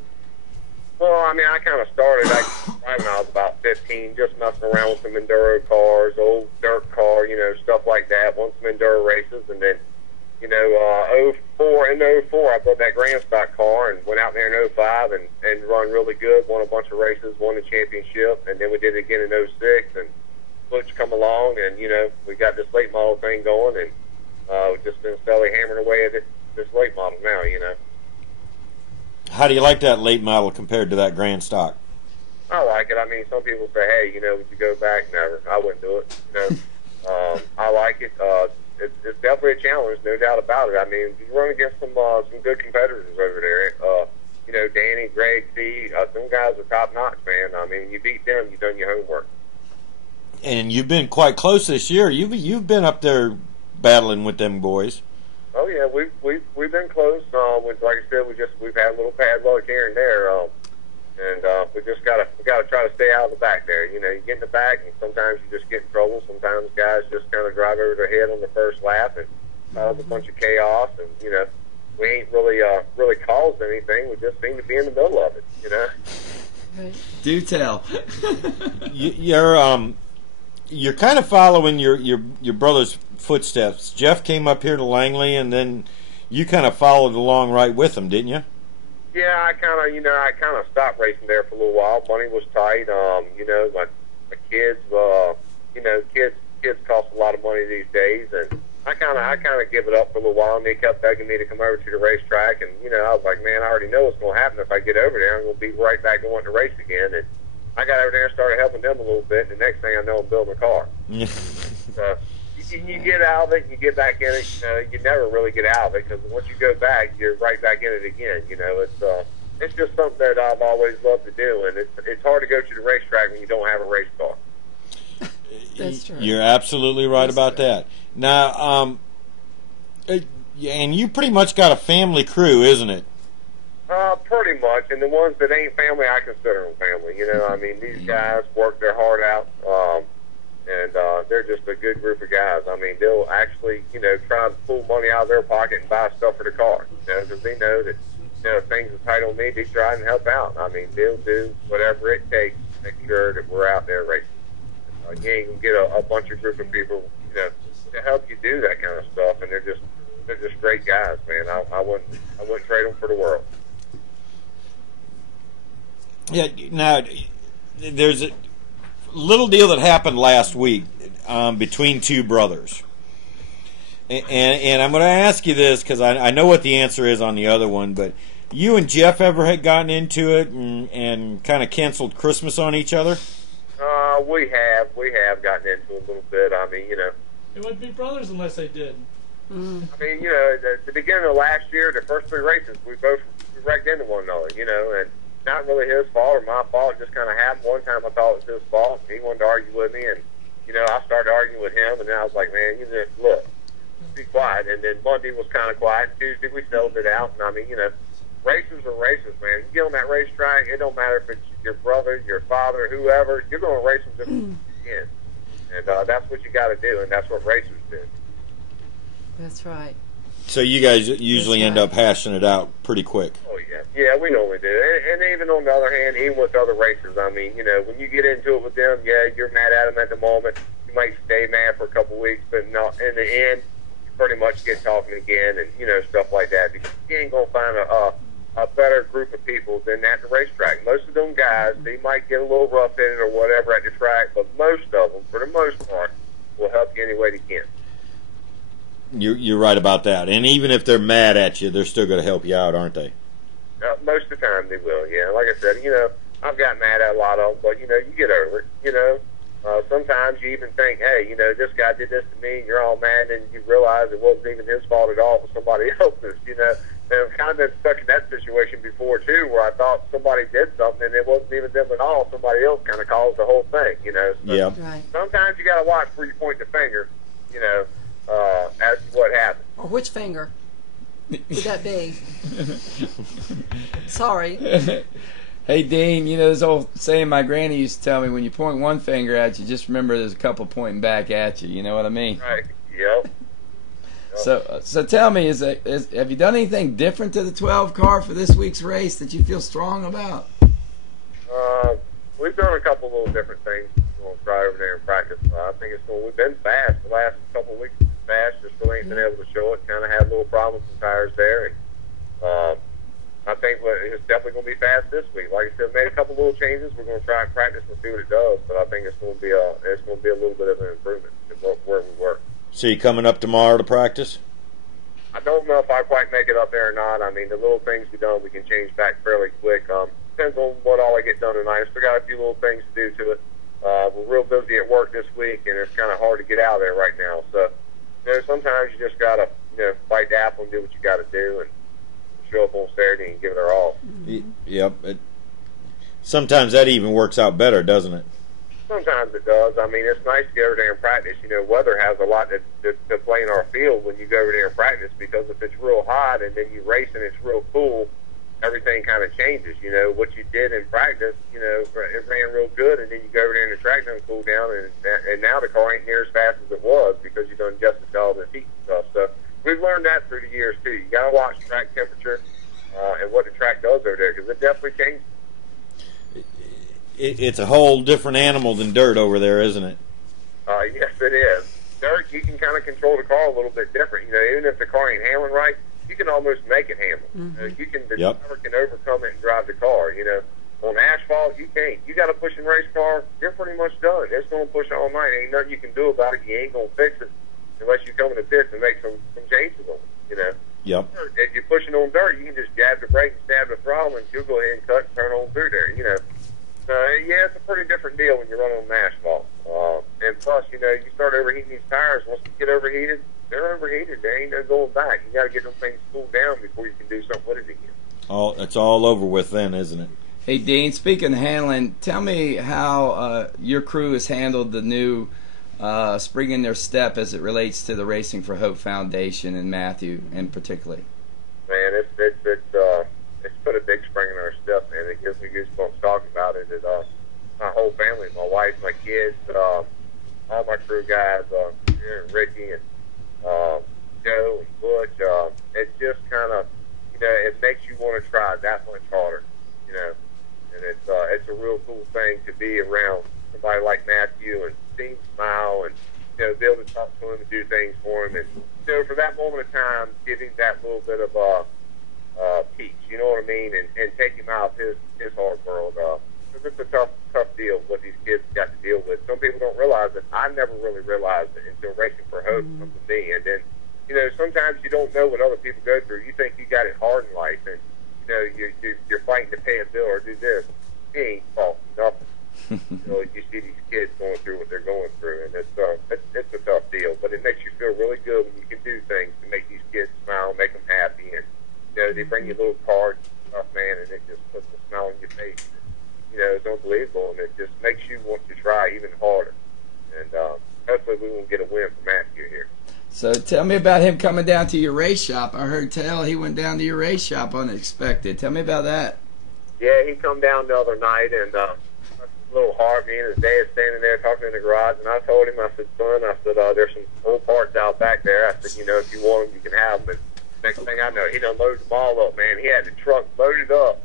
Well, I mean, I kind of started driving when I was about 15, just messing around with some enduro cars, old dirt car, stuff like that. Won some enduro races, and then, in 04, I built that Grand Stock car and went out there in 05 and run really good. Won a bunch of races, won the championship, and then we did it again in 06. And Butch come along, and we got this late model thing going, and we've just been steadily hammering away at this late model now. How do you like that late model compared to that Grand Stock? I like it. I mean, some people say, hey, would you go back? Never. I wouldn't do it. I like it. It's definitely a challenge, no doubt about it. I mean, you run against some good competitors over there. Danny, Greg, T. Some guys are top notch, man. I mean, you beat them, you've done your homework. And you've been quite close this year. You've been up there battling with them boys. Oh yeah, we've been close. Like I said, we've had a little bad luck here and there, and we gotta try to stay out of the back there. You get in the back, and sometimes you just get in trouble. Sometimes guys just kind of drive over their head on the first lap and cause a bunch of chaos. And we ain't really caused anything. We just seem to be in the middle of it. Right. Do tell. You're kind of following your brother's footsteps. Jeff came up here to Langley, and then you kind of followed along right with him, didn't you? Yeah, I kind of stopped racing there for a little while. Money was tight. My kids, kids cost a lot of money these days, and I kind of give it up for a little while. And they kept begging me to come over to the racetrack, and I was like, man, I already know what's going to happen if I get over there. I'm going to be right back and want to race again. And I got over there and started helping them a little bit, and the next thing I know, I'm building a car. So you get out of it, and you get back in it. You never really get out of it, because once you go back, you're right back in it again. It's just something that I've always loved to do, and it's hard to go to the racetrack when you don't have a race car. That's true. You're absolutely right about that. Now, and you pretty much got a family crew, isn't it? Pretty much, and the ones that ain't family, I consider them family. I mean, these guys work their heart out, and they're just a good group of guys. I mean, they'll actually, try to pull money out of their pocket and buy stuff for the car, because they know that, if things are tight on me, they try and help out. I mean, they'll do whatever it takes to make sure that we're out there racing. You ain't gonna get a bunch of group of people, to help you do that kind of stuff, and they're just great guys, man. I wouldn't trade them for the world. Yeah. Now, there's a little deal that happened last week between two brothers, and I'm going to ask you this because I know what the answer is on the other one, but you and Jeff ever had gotten into it and kind of canceled Christmas on each other? We have gotten into it a little bit. I mean, It wouldn't be brothers unless they did. I mean, at the beginning of last year, the first 3 races, we wrecked into one another, and not really his fault or my fault. It just kind of happened. One time I thought it was his fault. He wanted to argue with me, and, I started arguing with him, and then I was like, man, look, be quiet. And then Monday was kind of quiet. Tuesday we settled it out, and I mean, races are races, man. You get on that racetrack, it don't matter if it's your brother, your father, whoever, you're going to race them just again. And that's what you got to do, and that's what racers do. That's right. So you guys usually end up hashing it out pretty quick. Oh, yeah. Yeah, we normally do. And even on the other hand, even with other racers, I mean, when you get into it with them, yeah, you're mad at them at the moment. You might stay mad for a couple of weeks, but in the end, you pretty much get talking again and, stuff like that. Because you ain't going to find a better group of people than at the racetrack. Most of them guys, they might get a little rough-headed or whatever at the track, but most of them, for the most part, will help you any way they can. You're right about that. And even if they're mad at you, they're still going to help you out, aren't they? Most of the time they will, yeah. Like I said, I've got mad at a lot of them, but, you get over it, Sometimes you even think, hey, this guy did this to me, and you're all mad, and you realize it wasn't even his fault at all, it was somebody else's, And I've kind of been stuck in that situation before, too, where I thought somebody did something, and it wasn't even them at all. Somebody else kind of caused the whole thing, So yep. Right. Sometimes you got to watch where you point the finger, as to what happened. Or which finger would that be? Sorry. Hey, Dean, you know this old saying my granny used to tell me, when you point one finger at you, just remember there's a couple pointing back at you. You know what I mean? Right. Yep. So tell me, have you done anything different to the 12 car for this week's race that you feel strong about? We've done a couple little different things. We're going to try over there and practice. I think we've been fast the last couple of weeks. Fast, just still ain't been able to show it. Kind of had little problems with tires there. And, I think it's definitely going to be fast this week. Like I said, made a couple little changes. We're going to try and practice and see what it does. But I think it's going to be a little bit of an improvement in where we were. So you coming up tomorrow to practice? I don't know if I quite make it up there or not. I mean, the little things we done, we can change back fairly quick. Depends on what all I get done tonight. I still got a few little things to do to it. We're real busy at work this week, and it's kind of hard to get out of there right now. So, sometimes you just got to, bite the apple and do what you got to do, and show up on Saturday and give it our all. Yep. Sometimes that even works out better, doesn't it? Sometimes it does. I mean, it's nice to go over there and practice. Weather has a lot to play in our field when you go over there and practice, because if it's real hot and then you race and it's real cool, everything kind of changes. What you did in practice, it ran real good, and then you go over there in the track and cool down, and now the car ain't near as fast as it was because you've done adjusted to all the heat and stuff. So we've learned that through the years, too. You got to watch track temperature and what the track does over there, because it definitely changes. It's a whole different animal than dirt over there, isn't it? Yes, it is. Dirt, you can kind of control the car a little bit different. Even if the car ain't handling right, you can almost make it handle. The driver can overcome it and drive the car. On asphalt, you can't. You got a push and race car, you're pretty much done. It's going to push all night. Ain't nothing you can do about it. You ain't going to fix it unless you come in the pits and make some changes on it. Yep. If you're pushing on dirt, you can just jab the brake and stab the throttle, and you'll go ahead and cut and turn on through there. So, yeah, it's a pretty different deal when you're running on asphalt. And plus, you start overheating these tires. Once you get overheated, they're overheated. There ain't no going back. You got to get them things cooled down before you can do something with it again. It's all over with then, isn't it? Hey, Dean, speaking of handling, tell me how your crew has handled the new spring in their step as it relates to the Racing for Hope Foundation and Matthew in particular. Man, it's put a big spring in our step, man. It gives me goosebumps talking about it. My whole family, my wife, my kids, all my crew guys, Ricky and Joe and Butch. It just kind of, it makes you want to try that much harder, And it's a real cool thing to be around somebody like Matthew and see him smile and be able to talk to him and do things for him, and for that moment of time, giving that little bit of peace, you know what I mean, and take him out of his hard world. It's a tough deal what these kids got to deal with. Some people don't realize it. I never really realized it until Racing for Hope come to me, and then sometimes you don't know what other people go through. You think you got it hard in life, and you're fighting to pay a bill or do this. He ain't fault nothing. You see these kids going through what they're going through, and it's a tough deal. But it makes you feel really good when you can do things to make these kids smile, make them happy, and they bring you little cards and stuff, man, and it just puts a smile on your face. It's unbelievable, and it just makes you want to try even harder. And hopefully we won't get a win from Matthew here. So tell me about him coming down to your race shop. I heard tell he went down to your race shop unexpected. Tell me about that. Yeah, he come down the other night, and a little hard. Me and his dad standing there talking in the garage, and I told him, I said, son, there's some old parts out back there. I said, if you want them, you can have them. But next thing I know, he done loaded them all up, man. He had the truck loaded up.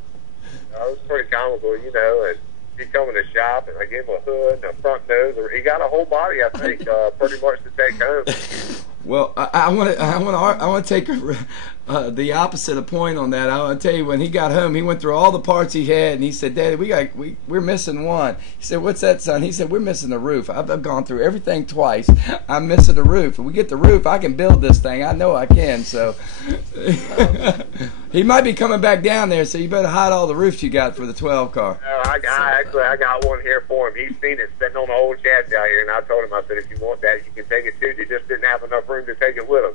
It was pretty comical, and he come in the shop, and I gave him a hood and a front nose. He got a whole body, I think, pretty much to take home. Well, I want to take the opposite of point on that. I want to tell you, when he got home, he went through all the parts he had, and he said, "Daddy, we're missing one." He said, "What's that, son?" He said, "We're missing the roof. I've gone through everything twice. I'm missing the roof. If we get the roof, I can build this thing. I know I can." So he might be coming back down there. So you better hide all the roofs you got for the 12 car. I got one here for him. He's seen it sitting on the old chassis out here, and I told him, I said, if you want that, you can take it too. You just didn't have enough room to take it with him,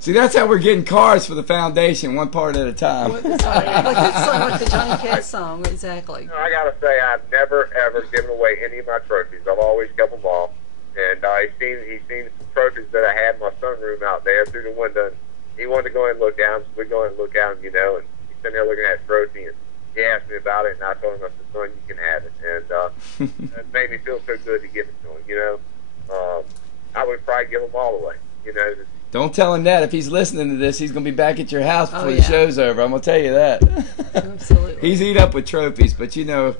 See, that's how we're getting cars for the foundation, one part at a time. Like the Johnny Cash song, exactly. I got to say, I've never, ever given away any of my trophies. I've always kept them all. And he's seen some trophies that I had in my sunroom out there through the window. And he wanted to go and look down, so we go and look out, and he's sitting there looking at that trophy. And he asked me about it, and I told him, I said, son, you can have it. And it made me feel so good to give it to him, you know. I would probably give them all away, you know. Don't tell him that. If he's listening to this, he's going to be back at your house before Oh, the yeah. show's over. I'm going to tell you that. Absolutely. He's eat up with trophies, but you know.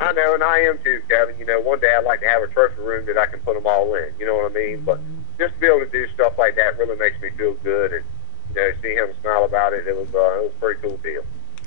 I know, and I am too, Kevin. You know, one day I'd like to have a trophy room that I can put them all in. You know what I mean? But just to be able to do stuff like that really makes me feel good, and you know, see him smile about it. It was a pretty cool deal.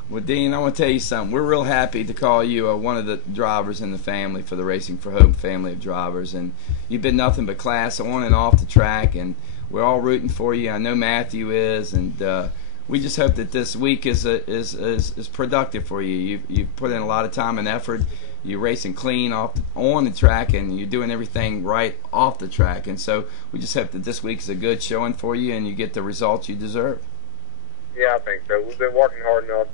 Well, Dean, I want to tell you something. We're real happy to call you one of the drivers in the family for the Racing for Hope family of drivers, and you've been nothing but class on and off the track, and we're all rooting for you. I know Matthew is, and we just hope that this week is productive for you. You've put in a lot of time and effort. You're racing clean on the track, and you're doing everything right off the track. And so we just hope that this week is a good showing for you, and you get the results you deserve. Yeah, I think so. We've been working hard enough,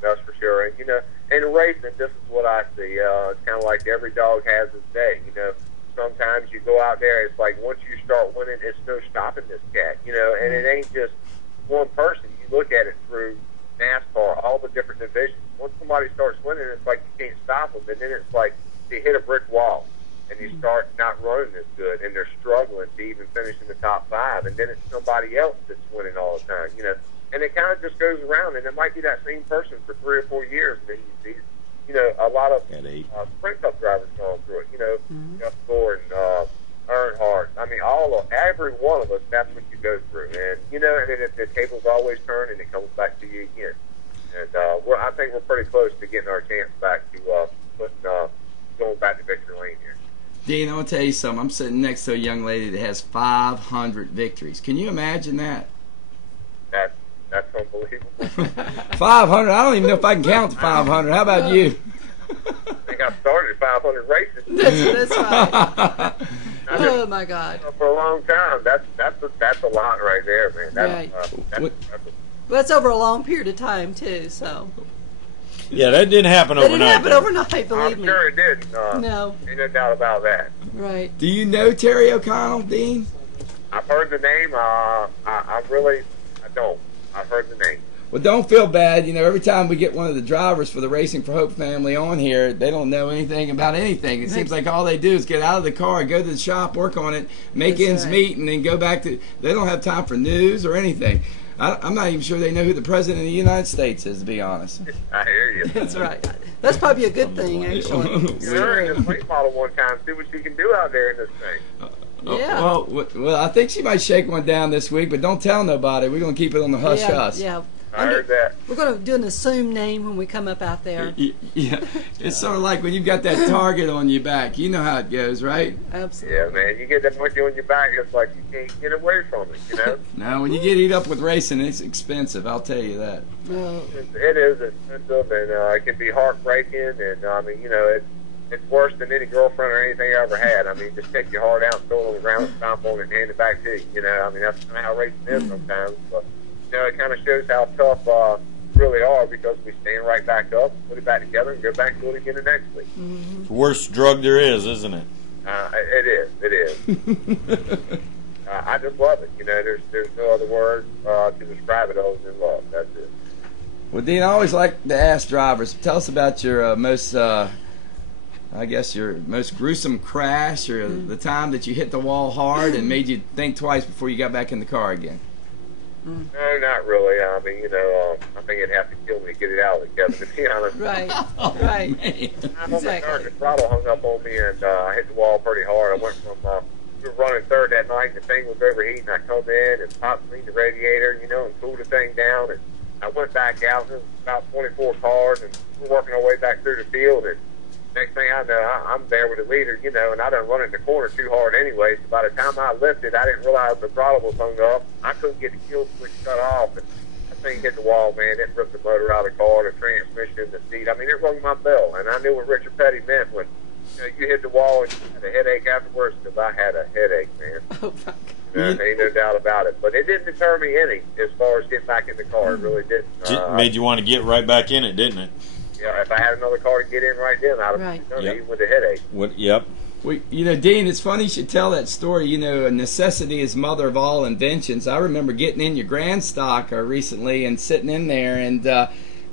that's for sure. And you know, in racing, this is what I see. It's kind of like every dog has his day. You know, sometimes you go out there, it's like once you start winning, it's no stopping this cat. You know, and it ain't just one person. You look at it through NASCAR, all the different divisions. Once somebody starts winning, it's like you can't stop them. And then it's like they hit a brick wall, and you start not running as good, and they're struggling to even finish in the top 5. And then it's somebody else that's winning all the time. You know, and it kind of just goes around, and it might be that same person for 3 or 4 years. And then you see, you know, a lot of Sprint Cup drivers going through it. You know, Gus Gordon, Earnhardt. I mean, every one of us. That's what you go through, and you know, and then the tables always turn, and it comes back to you again. And I think we're pretty close to getting our chance back to going back to victory lane here. Dean, I want to tell you something. I'm sitting next to a young lady that has 500 victories. Can you imagine that? That's unbelievable. 500. I don't even know if I can count to 500. How about you? I think I started 500 races. That's right. Oh my God! For a long time, that's a lot right there, man. Right. Well, that's over a long period of time too. So. Yeah, that didn't happen overnight. It didn't happen overnight, believe me. I'm sure it didn't. No. Ain't no doubt about that. Right. Do you know Terry O'Connell, Dean? I've heard the name. I don't. I've heard the name. Well, don't feel bad. You know, every time we get one of the drivers for the Racing for Hope family on here, they don't know anything about anything. It seems like all they do is get out of the car, go to the shop, work on it, make ends meet, and then go back to. They don't have time for news or anything. I'm not even sure they know who the President of the United States is, to be honest. I hear you. That's right. That's probably a good thing, actually. You're her in this late model one time. See what she can do out there in this thing. Yeah. Well, I think she might shake one down this week, but don't tell nobody. We're going to keep it on the hush-hush. Yeah. I heard that. We're going to do an assumed name when we come up out there. Yeah. It's sort of like when you've got that target on your back. You know how it goes, right? Absolutely. Yeah, man. You get that monkey on your back, it's like you can't get away from it, you know? No, when you get eat up with racing, it's expensive. I'll tell you that. Well, it is expensive, and it can be heartbreaking, and, I mean, you know, it's worse than any girlfriend or anything I ever had. I mean, just take your heart out and throw it on the ground and stomp on it and hand it back to you, you know? I mean, that's kind of how racing is sometimes, but... You know, it kind of shows how tough really are because we stand right back up, put it back together, and go back and do it again the next week. It's the worst drug there is, isn't it? It is. I just love it. You know, there's no other word to describe it other than love. That's it. Well, Dean, I always like to ask drivers, tell us about your most, I guess, your most gruesome crash or the time that you hit the wall hard and made you think twice before you got back in the car again. No, not really. I mean, you know, I think it'd have to kill me to get it out of it, Kevin, to be honest. Right. Exactly. The throttle hung up on me, and I hit the wall pretty hard. I went from, we were running third that night, and the thing was overheating. I come in and popped cleaned the radiator, you know, and cooled the thing down. And I went back out, and there was about 24 cars, and we're working our way back through the field. And next thing I know, I'm there with the leader, you know, and I done run in the corner too hard anyway. So by the time I lifted, I didn't realize the throttle was hung up. I couldn't get the kill switch cut off, and that thing hit the wall, man. It ripped the motor out of the car, the transmission, the seat. I mean, it rung my bell, and I knew what Richard Petty meant when you hit the wall and you had a headache afterwards, because I had a headache, man. Oh, my God. There ain't no doubt about it. But it didn't deter me any as far as getting back in the car. It really didn't. Made you want to get right back in it, didn't it? Yeah, if I had another car to get in right then, I'd have done it even with a headache. Yep. Well, you know, Dean, it's funny you should tell that story. You know, necessity is mother of all inventions. I remember getting in your grand stock recently and sitting in there, and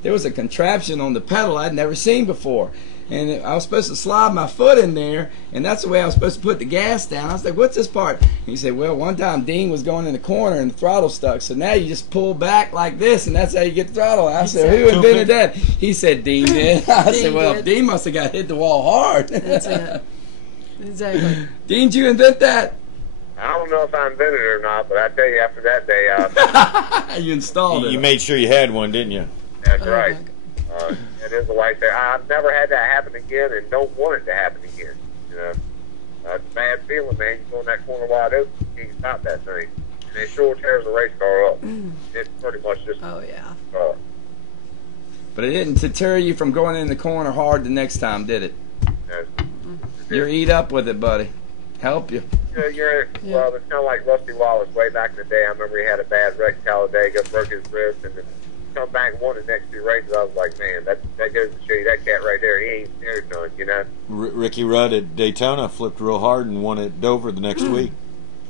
there was a contraption on the pedal I'd never seen before. And I was supposed to slide my foot in there, and that's the way I was supposed to put the gas down. I was like, what's this part? And he said, well, one time Dean was going in the corner and the throttle stuck, so now you just pull back like this, and that's how you get the throttle. I said, who invented that? He said, Dean did. I said, well, Dean must have got hit the wall hard. That's it. Exactly. Dean, did you invent that? I don't know if I invented it or not, but I tell you, after that day, you installed it. You made sure you had one, didn't you? That's right. It is a lifesaver. I've never had that happen again, and don't want it to happen again. You know, it's a bad feeling, man. You go in that corner wide open, you can't stop that thing, and it sure tears the race car up. It's pretty much just. Oh yeah. But it didn't deter you from going in the corner hard the next time, did it? No. You're eat up with it, buddy. Help you. Well, it's kind of like Rusty Wallace way back in the day. I remember he had a bad wreck in Talladega, broke his wrist, and then come back and won the next 2 races. I was like, man, that goes to show you that cat right there. He ain't scared none, you know. Ricky Rudd at Daytona flipped real hard and won at Dover the next week.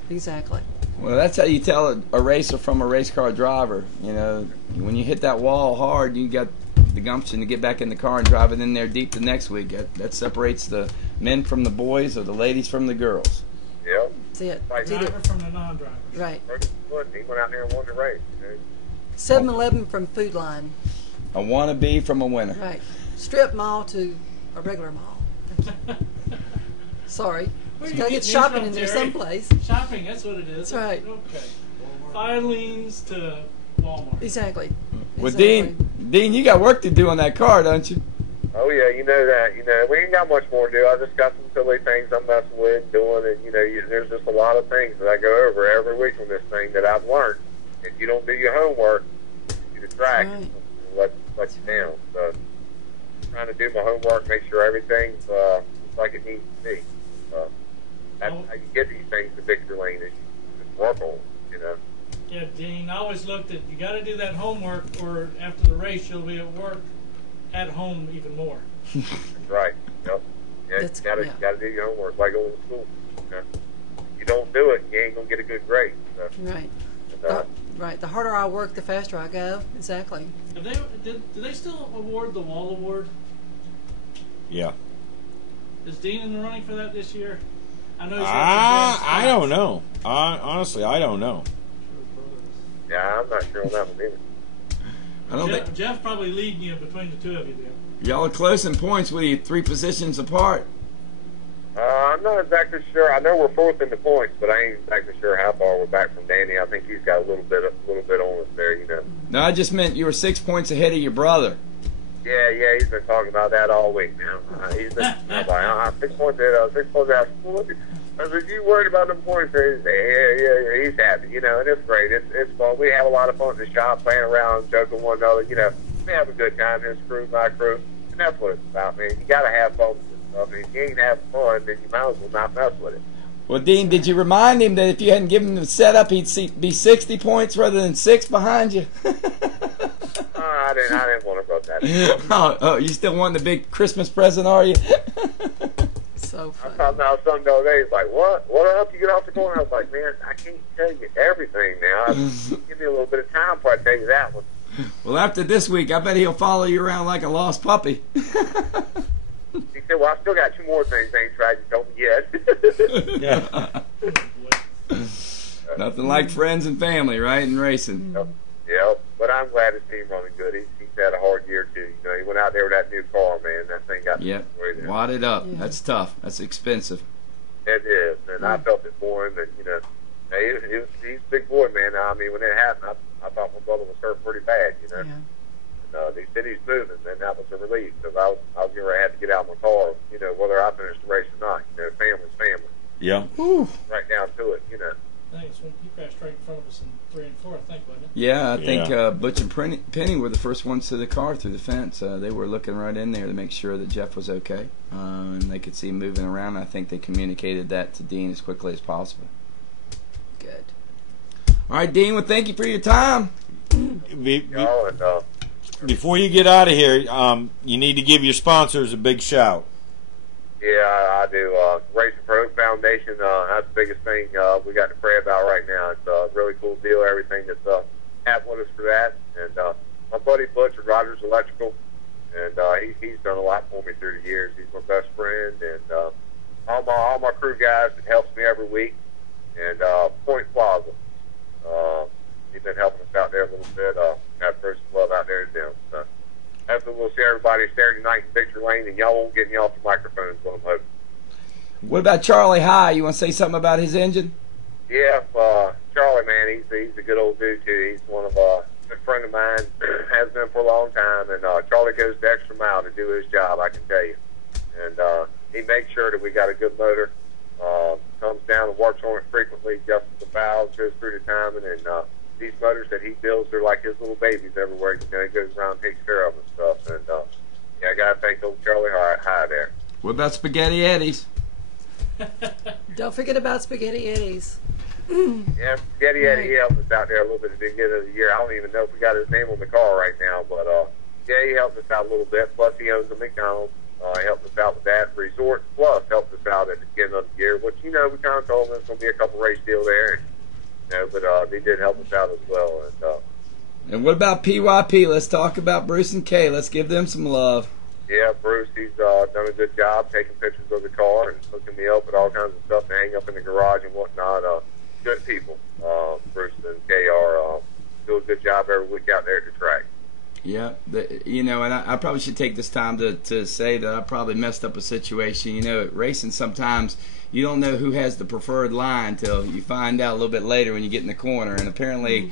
Exactly. Well, that's how you tell a racer from a race car driver. You know, when you hit that wall hard, you got the gumption to get back in the car and drive it in there deep the next week. That separates the men from the boys or the ladies from the girls. Yep. That's it. Like driver from the non-driver. Right. He went out there and won the race. You know? 7-Eleven from Food Line. A wannabe from a winner. Right. Strip mall to a regular mall. Sorry. Where You you gotta get getting shopping these in from, there Terry? someplace. Shopping, that's what it is. That's right. Okay. Filings to Walmart. Exactly. Well, Dean, you got work to do on that car, don't you? Oh yeah, you know that. You know, we ain't got much more to do. I just got some silly things I'm messing with, doing, and you know, there's just a lot of things that I go over every week on this thing that I've learned. If you don't do your homework, you the track let you down. So, trying to do my homework, make sure everything's like it needs to be. That's how you get these things to victory lane. Is you just work on them, you know. Yeah, Dean, I always looked at, you got to do that homework, or after the race, you'll be at work, at home even more. That's right. Yep. Yeah, you gotta do your homework, like going to school. You know? If you don't do it, you ain't gonna get a good grade. So. Right. And, Right. The harder I work, the faster I go. Exactly. Do they still award the Wall Award? Yeah. Is Dean in the running for that this year? I know he's I don't know. Honestly, I don't know. Yeah, I'm not sure on that one either. I don't think Jeff's probably leading you between the two of you there. y'all are close in points with you 3 positions apart. I'm not exactly sure. I know we're 4th in the points, but I ain't exactly sure how far we're back from Danny. I think he's got a little bit on us there, you know. No, I just meant you were 6 points ahead of your brother. Yeah, he's been talking about that all week now. He's been like, 6 points ahead, 6 points ahead. I said, you worried about them points? He said, yeah, he's happy, you know, and it's great. It's fun. We have a lot of fun in the shop, playing around, joking one another, you know. We have a good time, his crew, my crew, and that's what it's about, man. You got to have fun with this stuff. If you ain't having fun, then you might as well not mess with it. Well, Dean, did you remind him that if you hadn't given him the setup, he'd be 60 points rather than 6 behind you? I didn't want to rub that. Oh, you still want the big Christmas present, are you? So funny. I thought now some the other day, he's like, what up? You get off the corner? I was like, man, I can't tell you everything now. Give me a little bit of time before I tell you that one. Well, after this week, I bet he'll follow you around like a lost puppy. He said, well, I still got 2 more things I ain't tried to tell me yet. Nothing like friends and family, right, and racing. Yep. But I'm glad to see him running good. He's had a hard year, too. You know, he went out there with that new car, man. That thing got destroyed. Wadded up. Yeah. That's tough. That's expensive. It is. And I felt it for him. And, you know, he's a big boy, man. I mean, when it happened, I thought my brother was hurt pretty bad, you know. Yeah. And they said he's moving, and that was a relief because I was getting ready to have to get out of my car, you know, whether I finished the race or not. You know, family's family. Yeah. Right down to it, you know. I think it's when you crashed right in front of us in 3 and 4, I think, wasn't it? Yeah, I think Butch and Penny were the first ones to the car through the fence. They were looking right in there to make sure that Jeff was okay, and they could see him moving around. I think they communicated that to Dean as quickly as possible. Good. All right, Dean, well, thank you for your time. Before you get out of here, you need to give your sponsors a big shout. Yeah, I do. Racing for Hope Foundation, that's the biggest thing we got to pray about right now. It's a really cool deal, everything that's happened with us for that. And my buddy Butch at Rogers Electrical, and he's done a lot for me through the years. He's my best friend, and all my crew guys that helps me every week, and Point Plaza. He's been helping us out there a little bit. Got Bruce Love out there to them. So hopefully we'll see everybody Saturday night in Victor Lane, and y'all won't get me off the microphones when I'm hoping. What about Charlie High? You want to say something about his engine? Yeah, Charlie, man, he's a good old dude too. He's one of a good friend of mine, has been for a long time, and Charlie goes the extra mile to do his job, I can tell you. And he makes sure that we got a good motor. Comes down and works on it frequently, adjusts the valves, goes through the timing, and these motors that he builds, they're like his little babies everywhere. You know, he goes around and takes care of them and stuff. And yeah, I got to thank old Charlie High there. What about Spaghetti Eddies? Don't forget about Spaghetti Eddies. Yeah, Spaghetti Eddie, he helped us out there a little bit at the beginning of the year. I don't even know if we got his name on the car right now, but yeah, he helped us out a little bit. Plus, he owns a McDonald's. He helped us out with that. Resort Plus helped us out at the beginning of the year, which, you know, we kind of told them there's going to be a couple race deal there. And, you know, but they did help us out as well. And what about PYP? Let's talk about Bruce and Kay. Let's give them some love. Yeah, Bruce, he's done a good job taking pictures of the car and hooking me up with all kinds of stuff to hang up in the garage and whatnot. Good people. Bruce and Kay are do a good job every week out there at the track. Yeah, you know, and I probably should take this time to say that I probably messed up a situation. You know, at racing sometimes you don't know who has the preferred line till you find out a little bit later when you get in the corner. And apparently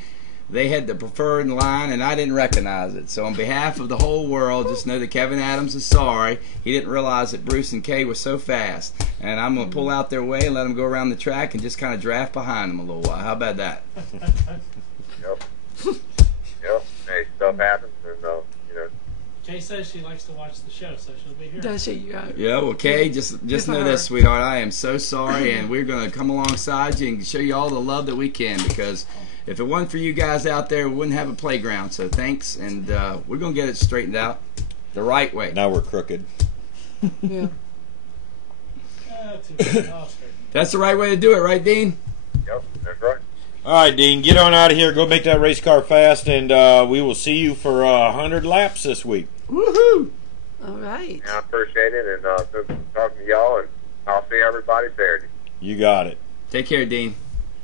they had the preferred line, and I didn't recognize it. So on behalf of the whole world, just know that Kevin Adams is sorry. He didn't realize that Bruce and Kay were so fast. And I'm going to pull out their way and let them go around the track and just kind of draft behind them a little while. How about that? Yep. Yep. Hey, stuff happens, and you know. Kay says she likes to watch the show, so she'll be here. Does she? Yeah, well, Kay, just know this, sweetheart. I am so sorry, and we're going to come alongside you and show you all the love that we can, because if it wasn't for you guys out there, we wouldn't have a playground. So thanks, and we're going to get it straightened out the right way. Now we're crooked. Yeah. That's the right way to do it, right, Dean? Yep, that's right. All right, Dean, get on out of here. Go make that race car fast, and we will see you for 100 laps this week. Woohoo! All right. I appreciate it, and talking to y'all, and I'll see everybody Saturday. You got it. Take care, Dean.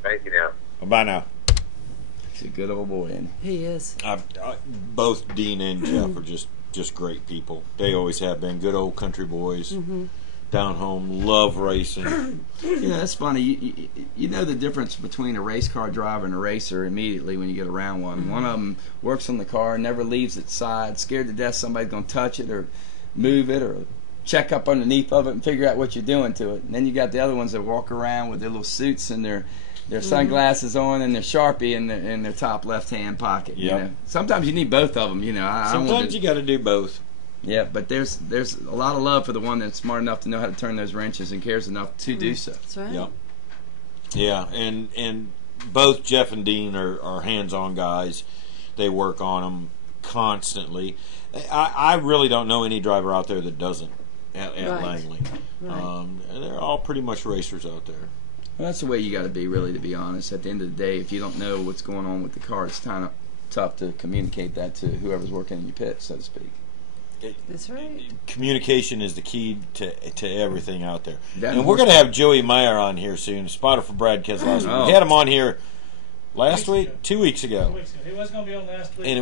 Thank you now. Bye now. He's a good old boy, isn't he? He is. Both Dean and Jeff are just great people. They always have been good old country boys. Mm-hmm. Down home, love racing. You know, that's funny. You know the difference between a race car driver and a racer immediately when you get around one. One of them works on the car, never leaves its side, scared to death somebody's going to touch it or move it or check up underneath of it and figure out what you're doing to it. And then you got the other ones that walk around with their little suits and their sunglasses on and their Sharpie in their top left-hand pocket. Yep. You know? Sometimes you need both of them. You know, Sometimes you got to do both. Yeah, but there's a lot of love for the one that's smart enough to know how to turn those wrenches and cares enough to do so. That's right. Yep. Yeah, and both Jeff and Dean are hands-on guys. They work on them constantly. I really don't know any driver out there that doesn't at Langley. Right. They're all pretty much racers out there. Well, that's the way you got to be, really, to be honest. At the end of the day, if you don't know what's going on with the car, it's kind of tough to communicate that to whoever's working in your pit, so to speak. That's right. Communication is the key to everything out there. That and we're going to have Joey Meier on here soon, spotter for Brad Keselowski. Oh. We had him on here last week, 2 weeks ago. 2 weeks ago. He was going to be on last week. And it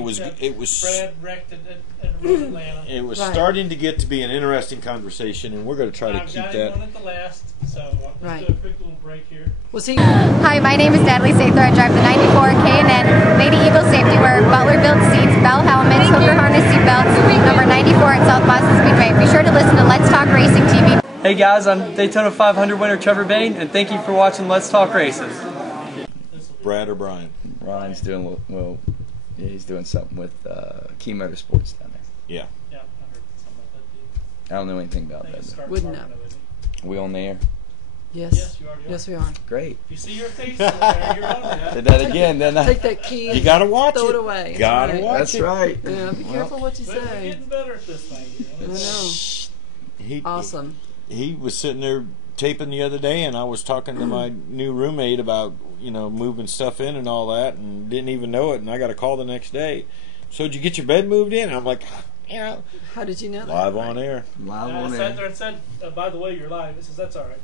was Brad wrecked it at Atlanta. It was starting to get to be an interesting conversation, and we're going to try to keep I've got that. him on at the last, so let's do a quick little break here. Was he? Hi, my name is Natalie Sather. I drive the 94 K&N Lady Eagle Safety. Wear Butler built seats, bell helmets, hooker harness seat belts, number 94 at South Boston Speedway. Be sure to listen to Let's Talk Racing TV. Hey guys, I'm Daytona 500 winner Trevor Bain, and thank you for watching Let's Talk Racing. Brad or Brian? Brian's doing well. Yeah, he's doing something with Key Motorsports down there. Yeah. Yeah, I heard something about that. I don't know anything about that. Wouldn't know. Are we on the air? Yes. Yes, you are. Yes, we are. Great. If you see your face over there, you're on there. Did that again, didn't I? Take that key. You got to watch throw it. it away. Gotta watch That's it. right. Yeah, be careful what you But we're say. getting better at this thing. You know? I know. Awesome. He was sitting there taping the other day, and I was talking to my new roommate about moving stuff in and all that, and didn't even know it. And I got a call the next day. so did you get your bed moved in? And I'm like, yeah. How did you know that? Live on air. Live I on sat air. there and said, by the way, you're live. He says, that's all right.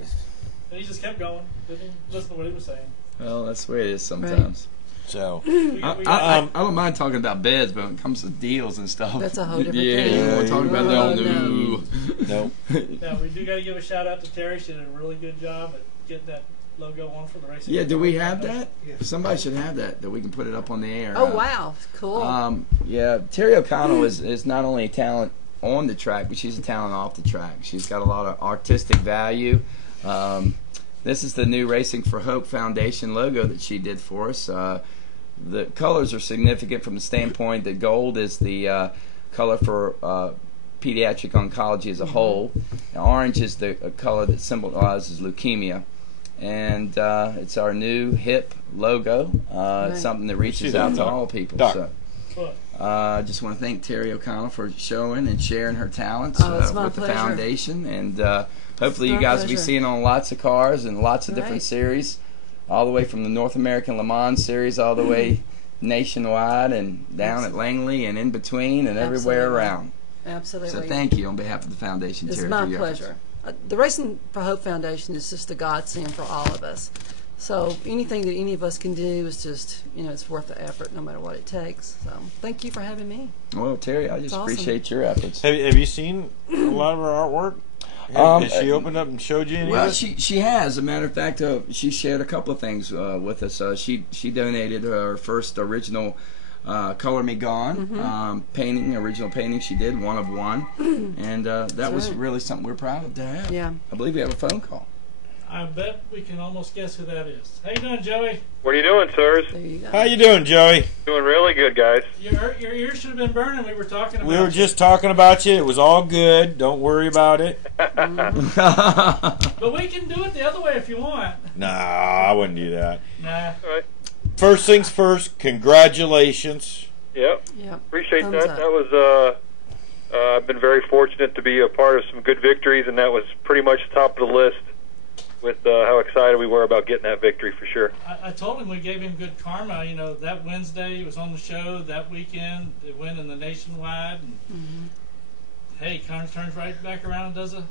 And he just kept going. Didn't listen to what he was saying. Well, that's the way it is sometimes. So I don't mind talking about beds, but when it comes to deals and stuff, that's a whole different thing. Yeah, we're talking about that. No. Now, we do got to give a shout out to Terry. She did a really good job at getting that logo on for the racing. Yeah, do we have that? Yeah. Somebody should have that we can put it up on the air. Oh, wow. Cool. Yeah, Terry O'Connell is not only a talent on the track, but she's a talent off the track. She's got a lot of artistic value. This is the new Racing for Hope Foundation logo that she did for us. The colors are significant from the standpoint that gold is the color for pediatric oncology as a whole. And orange is the color that symbolizes leukemia. And it's our new hip logo. It's something that reaches out to all people. So I just want to thank Terry O'Connell for showing and sharing her talents with the foundation. And hopefully you guys will be seeing on lots of cars and lots of different series, all the way from the North American Le Mans series all the way nationwide and down at Langley and in between and everywhere around. Absolutely. So thank you on behalf of the foundation, Terry. It's my pleasure. The Racing for Hope Foundation is just a godsend for all of us. So anything that any of us can do is just, it's worth the effort no matter what it takes. So thank you for having me. Well, Terry, I just appreciate your efforts. Have you seen a lot of her artwork? Has she opened up and showed you any of it? She has. As a matter of fact, she shared a couple of things with us. She donated her first original Color Me Gone original painting she did, one of one. And that was really something we're proud of to have. Yeah. I believe we have a phone call. I bet we can almost guess who that is. How you doing, Joey? What are you doing, sirs? There you go. How you doing, Joey? Doing really good, guys. Your ears should have been burning. We were talking about We were just talking about you. It was all good. Don't worry about it. But we can do it the other way if you want. Nah, I wouldn't do that. Nah. All right. First things first, congratulations. Yep. Appreciate Thumbs that. up. That was I've been very fortunate to be a part of some good victories, and that was pretty much top of the list with how excited we were about getting that victory for sure. I told him we gave him good karma. That Wednesday he was on the show. That weekend it went in the nationwide. And hey, turns right back around and does a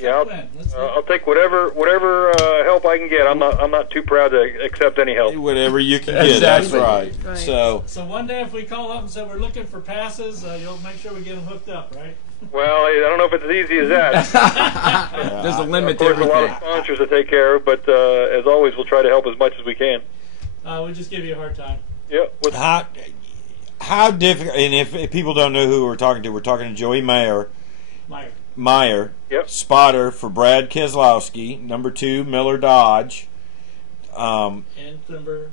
win. I'll take whatever help I can get. I'm not too proud to accept any help. Whatever you can get. That's right. So one day if we call up and say we're looking for passes, you'll make sure we get them hooked up, right? Well, I don't know if it's as easy as that. There's a limit to everything. Of course, a lot of sponsors to take care of, but as always, we'll try to help as much as we can. We just give you a hard time. Yeah. How difficult? And if people don't know who we're talking to Joey Meier. Meier. Yep. Spotter for Brad Keselowski. Number 2, Miller Dodge. And number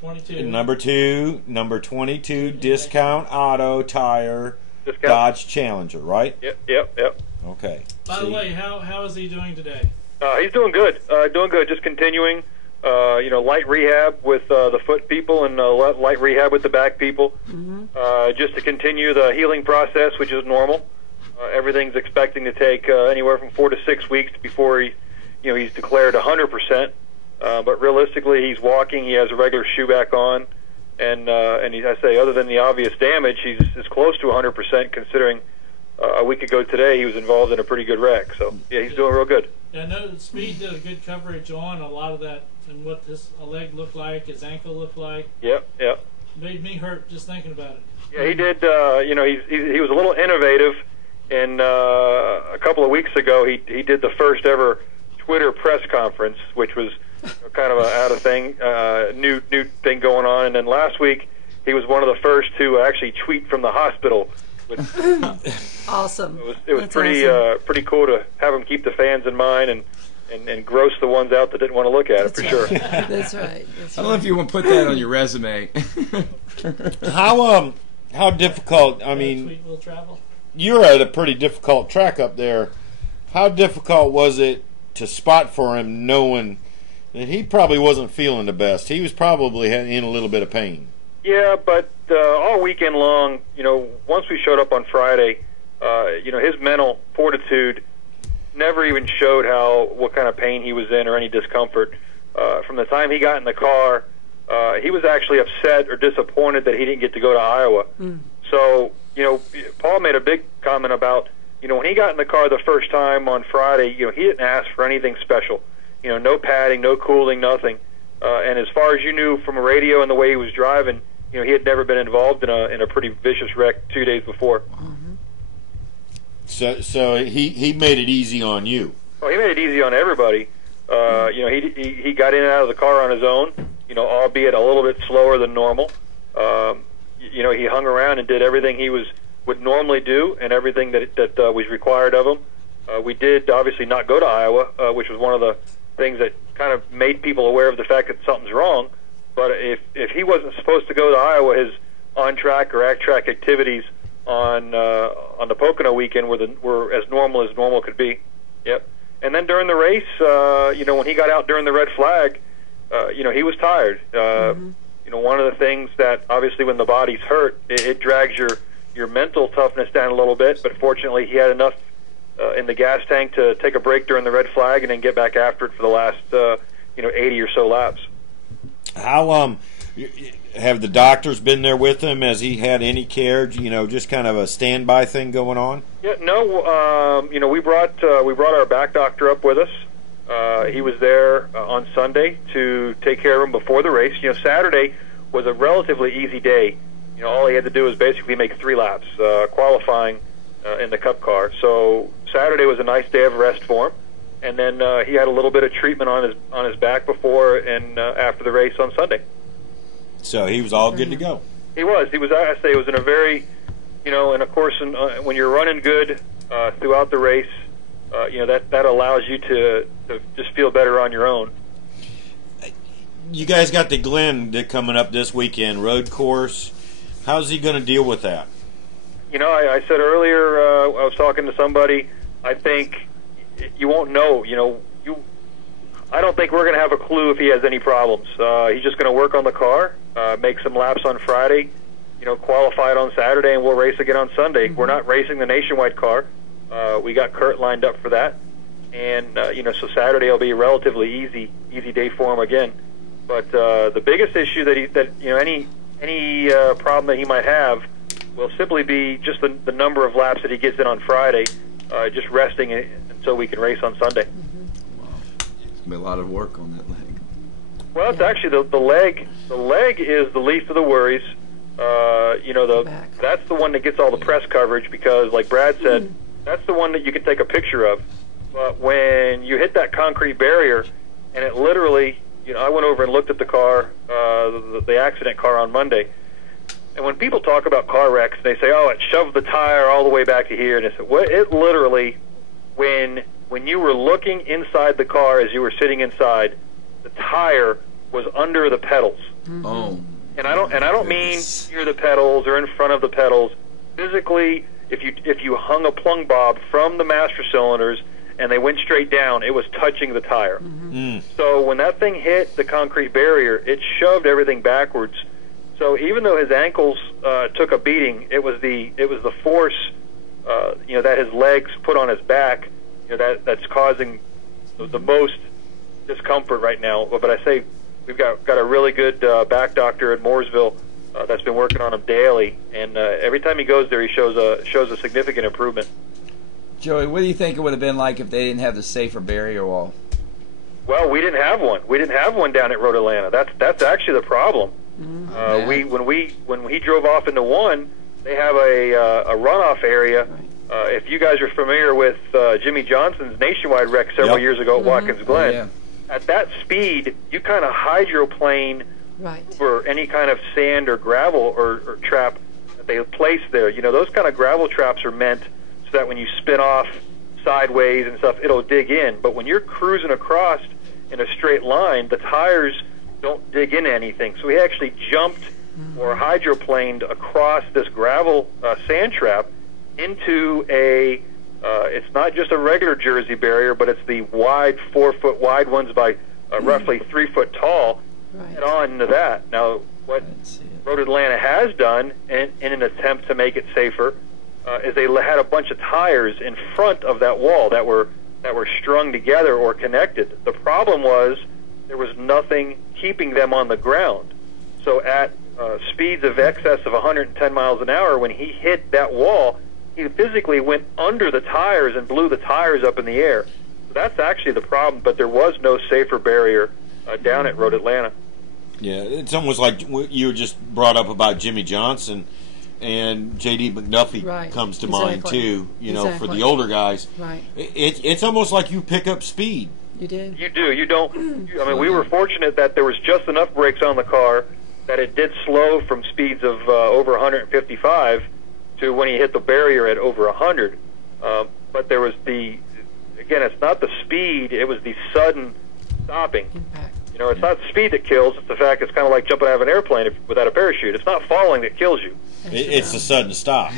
22. Number 22, Discount Auto Tire. Dodge Challenger, right? Yep. Okay. By the way, how is he doing today? He's doing good. Just continuing, light rehab with the foot people and light rehab with the back people. Just to continue the healing process, which is normal. Everything's expecting to take anywhere from 4 to 6 weeks before he's declared 100%. But realistically, he's walking. He has a regular shoe back on. And I say, other than the obvious damage, he's as close to 100%. Considering a week ago today, he was involved in a pretty good wreck. So yeah, he's doing real good. Yeah, I know Speed did a good coverage on a lot of that and what his leg looked like, his ankle looked like. Yep. Made me hurt just thinking about it. Yeah, he did. He was a little innovative. And a couple of weeks ago, he did the first ever Twitter press conference, which was kind of a out of thing, new thing going on. And then last week, he was one of the first to actually tweet from the hospital. Awesome. It was pretty cool to have him keep the fans in mind and gross the ones out that didn't want to look at it for sure. That's right. I don't know if you want to put that on your resume. How difficult? I mean, Tweet will travel. You're at a pretty difficult track up there. How difficult was it to spot for him, knowing that he probably wasn't feeling the best? He was probably in a little bit of pain. Yeah, but all weekend long, once we showed up on Friday, his mental fortitude never even showed what kind of pain he was in or any discomfort. From the time he got in the car, he was actually upset or disappointed that he didn't get to go to Iowa. So, Paul made a big comment about, when he got in the car the first time on Friday, he didn't ask for anything special. No padding, no cooling, nothing. And as far as you knew from a radio and the way he was driving, he had never been involved in a pretty vicious wreck 2 days before. So he made it easy on you. Well, he made it easy on everybody. He got in and out of the car on his own, albeit a little bit slower than normal. He hung around and did everything he would normally do and everything that was required of him. We did obviously not go to Iowa, which was one of the things that kind of made people aware of the fact that something's wrong. But if he wasn't supposed to go to Iowa, his on-track or at-track activities on the Pocono weekend were as normal could be. Yep. And then during the race, when he got out during the red flag, he was tired. One of the things that obviously when the body's hurt, it drags your mental toughness down a little bit. But fortunately, he had enough in the gas tank to take a break during the red flag and then get back after it for the last 80 or so laps. How have the doctors been there with him? Has he had any care? Just kind of a standby thing going on? Yeah, no. We brought our back doctor up with us. He was there on Sunday to take care of him before the race. Saturday was a relatively easy day. All he had to do was basically make 3 laps, qualifying in the Cup car. So Saturday was a nice day of rest for him, and then he had a little bit of treatment on his back before and after the race on Sunday. So he was all good to go. He was. I say, it was in a very, and of course, when you're running good throughout the race, that allows you to just feel better on your own. You guys got the Glen coming up this weekend, road course. How's he going to deal with that? I said earlier, I was talking to somebody, I think you won't know. I don't think we're going to have a clue if he has any problems. He's just going to work on the car, make some laps on Friday, qualify it on Saturday, and we'll race again on Sunday. We're not racing the nationwide car. We got Kurt lined up for that. And, so Saturday will be a relatively easy day for him again. But the biggest issue any problem that he might have will simply be just the number of laps that he gets in on Friday, just resting until we can race on Sunday. It's going to be a lot of work on that leg. Well, it's actually the leg. The leg is the least of the worries. That's the one that gets all the press coverage because, like Brad said, that's the one that you can take a picture of. But when you hit that concrete barrier, and it literally, I went over and looked at the car, the accident car on Monday. And when people talk about car wrecks, they say, "Oh, it shoved the tire all the way back to here." And I said, "Well, it literally, when you were looking inside the car as you were sitting inside, the tire was under the pedals." Oh. And I don't mean near the pedals or in front of the pedals. Physically, if you hung a plumb bob from the master cylinders and they went straight down, it was touching the tire. So when that thing hit the concrete barrier, it shoved everything backwards. So even though his ankles took a beating, it was the force that his legs put on his back that's causing the most discomfort right now. But I say we've got a really good back doctor at Mooresville that's been working on him daily, and every time he goes there, he shows a significant improvement. Joey, what do you think it would have been like if they didn't have the safer barrier wall? Well, we didn't have one. We didn't have one down at Road Atlanta. That's actually the problem. When he drove off into one, they have a runoff area. If you guys are familiar with Jimmy Johnson's nationwide wreck several years ago at Watkins Glen, at that speed, you kind of hydroplane over any kind of sand or gravel or trap that they place there. Those kind of gravel traps are meant so that when you spin off sideways and stuff, it'll dig in. But when you're cruising across in a straight line, the tires don't dig into anything. So he actually jumped or hydroplaned across this gravel sand trap into it's not just a regular Jersey barrier, but it's the wide 4-foot wide ones by roughly 3 foot tall, and on into that. Now, what Road Atlanta has done in an attempt to make it safer is they had a bunch of tires in front of that wall that were strung together or connected. The problem was there was nothing keeping them on the ground. So at speeds of excess of 110 miles an hour, when he hit that wall, he physically went under the tires and blew the tires up in the air. So that's actually the problem, but there was no safer barrier down at Road Atlanta. Yeah, it's almost like you just brought up about Jimmy Johnson, and J.D. McDuffie comes to mind too, you know, for the older guys. Right. It's almost like you pick up speed. You do. You do. You don't. I mean, we were fortunate that there was just enough brakes on the car that it did slow from speeds of over 155 to when he hit the barrier at over 100. But there was again, it's not the speed, it was the sudden stopping. Impact. You know, it's not the speed that kills, it's the fact it's kind of like jumping out of an airplane without a parachute. It's not falling that kills you. It's the sudden stop.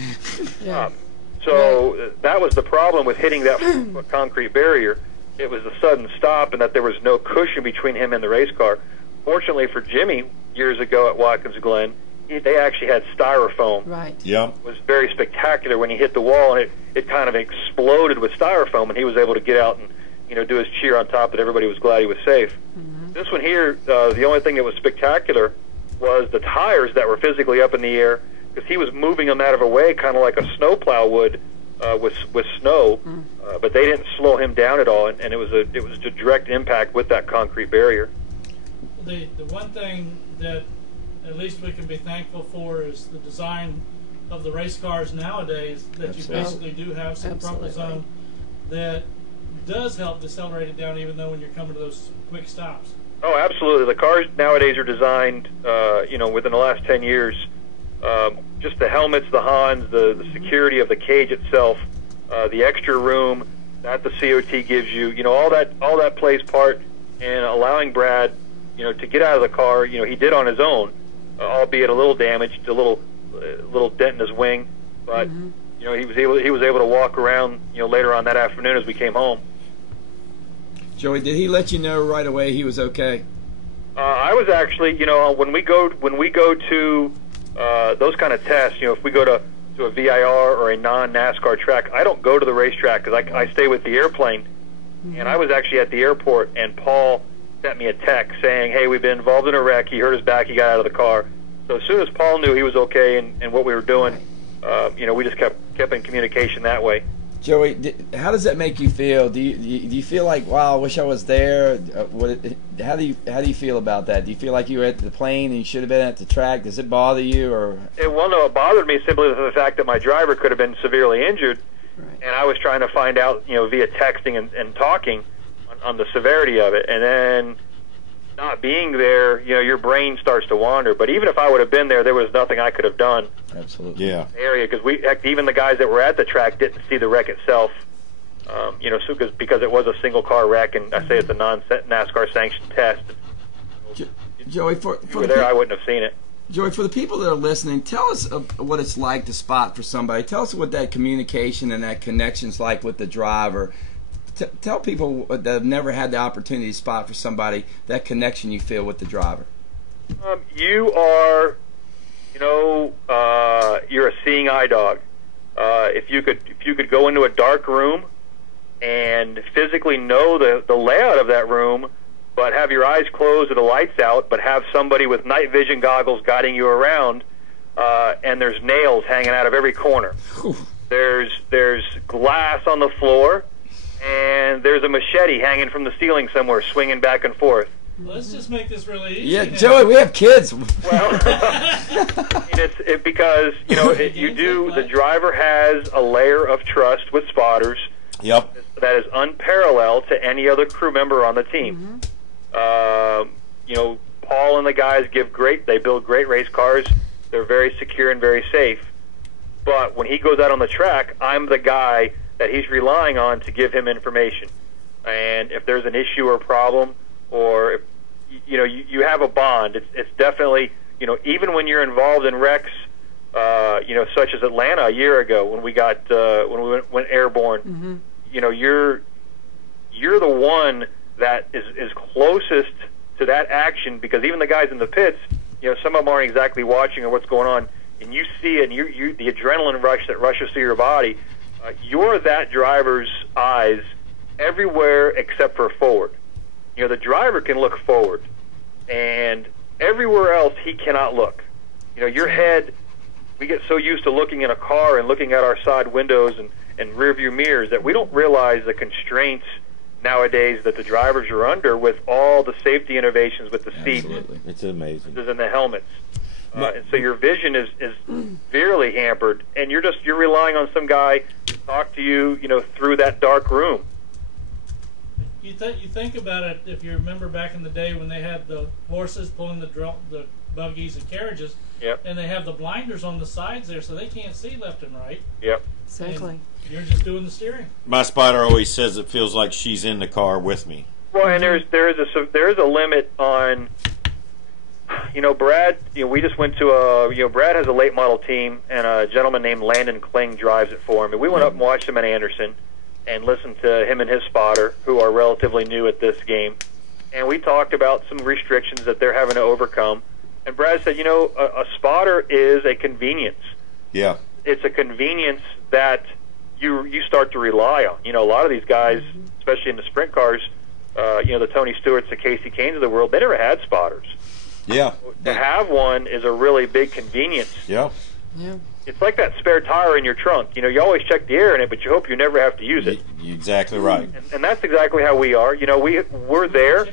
So that was the problem with hitting that concrete barrier. It was the sudden stop, and that there was no cushion between him and the race car. Fortunately for Jimmy, years ago at Watkins Glen, they actually had styrofoam. Right. Yeah. It was very spectacular when he hit the wall, and it kind of exploded with styrofoam, and he was able to get out and, you know, do his cheer on top, and everybody was glad he was safe. This one here, the only thing that was spectacular was the tires that were physically up in the air, because he was moving them out of the way, kind of like a snowplow would with snow, but they didn't slow him down at all, and it was a direct impact with that concrete barrier. The one thing that at least we can be thankful for is the design of the race cars nowadays, that you basically do have some crumple zone that does help decelerate it down, even though when you're coming to those quick stops. Oh, absolutely. The cars nowadays are designed, you know, within the last 10 years, just the helmets, the Hans, the security of the cage itself, the extra room that the COT gives you, you know, all that plays part in allowing Brad, you know, to get out of the car. You know, he did on his own, albeit a little damaged, a little dent in his wing, but you know, he was able to walk around, you know, later on that afternoon as we came home. Joey, did he let you know right away he was okay? I was actually, you know, when we go to those kind of tests, you know, if we go to a VIR or a non-NASCAR track, I don't go to the racetrack because I stay with the airplane. And I was actually at the airport, and Paul sent me a text saying, hey, we've been involved in a wreck, he hurt his back, he got out of the car. So as soon as Paul knew he was okay and what we were doing, you know, we just kept in communication that way. Joey, how does that make you feel? Do you feel like, wow, I wish I was there? How do you feel about that? Do you feel like you were at the plane and you should have been at the track? Does it bother you, or? Well, no, it bothered me simply for the fact that my driver could have been severely injured, and I was trying to find out, you know, via texting and talking on the severity of it, and then not being there, you know, your brain starts to wander. But even if I would have been there was nothing I could have done. Absolutely. Yeah. Area, because even the guys that were at the track didn't see the wreck itself. You know, so because it was a single car wreck, and I say it's a non-NASCAR sanctioned test. Joey, for if you were there, I wouldn't have seen it. Joey, for the people that are listening, tell us what it's like to spot for somebody. Tell us what that communication and that connection's like with the driver. Tell people that have never had the opportunity to spot for somebody that connection you feel with the driver. You are, you know, you're a seeing eye dog. If you could go into a dark room and physically know the layout of that room, but have your eyes closed or the lights out, but have somebody with night vision goggles guiding you around, and there's nails hanging out of every corner. There's glass on the floor, and there's a machete hanging from the ceiling somewhere, swinging back and forth. Let's just make this really easy. Yeah, Joey, we have kids. Well, it's because, you know, the driver has a layer of trust with spotters. Yep. That is unparalleled to any other crew member on the team. You know, Paul and the guys they build great race cars. They're very secure and very safe. But when he goes out on the track, I'm the guy that he's relying on to give him information. And if there's an issue or problem, or if, you know, you have a bond, it's definitely, you know, even when you're involved in wrecks, you know, such as Atlanta a year ago when we went airborne, you know, you're the one that is closest to that action, because even the guys in the pits, you know, some of them aren't exactly watching or what's going on, and you see it, and you the adrenaline rush that rushes through your body. You're that driver's eyes everywhere except for forward. You know, the driver can look forward, and everywhere else he cannot look. your head, we get so used to looking in a car and looking at our side windows and rear view mirrors that we don't realize the constraints nowadays that the drivers are under with all the safety innovations with the seats. It's amazing. And the helmets. And so your vision is severely hampered, and you're relying on some guy to talk to you, through that dark room. You think about it, if you remember back in the day when they had the horses pulling the buggies and carriages, Yep. and they have the blinders on the sides there, so they can't see left and right. Yep. Exactly. And you're just doing the steering. My spotter always says it feels like she's in the car with me. Well, and there is a limit on. Brad. We just went to Brad has a late model team, and a gentleman named Landon Kling drives it for him. And we went up and watched him at Anderson, and listened to him and his spotter, who are relatively new at this game. And we talked about some restrictions that they're having to overcome. And Brad said, a spotter is a convenience. Yeah. It's a convenience that you start to rely on. A lot of these guys, especially in the sprint cars, the Tony Stewarts, the Casey Kanes of the world, they never had spotters. Yeah. To have one is a really big convenience. Yeah. Yeah. It's like that spare tire in your trunk. You always check the air in it, but you hope you never have to use it. You're exactly right. And that's exactly how we are. We're there.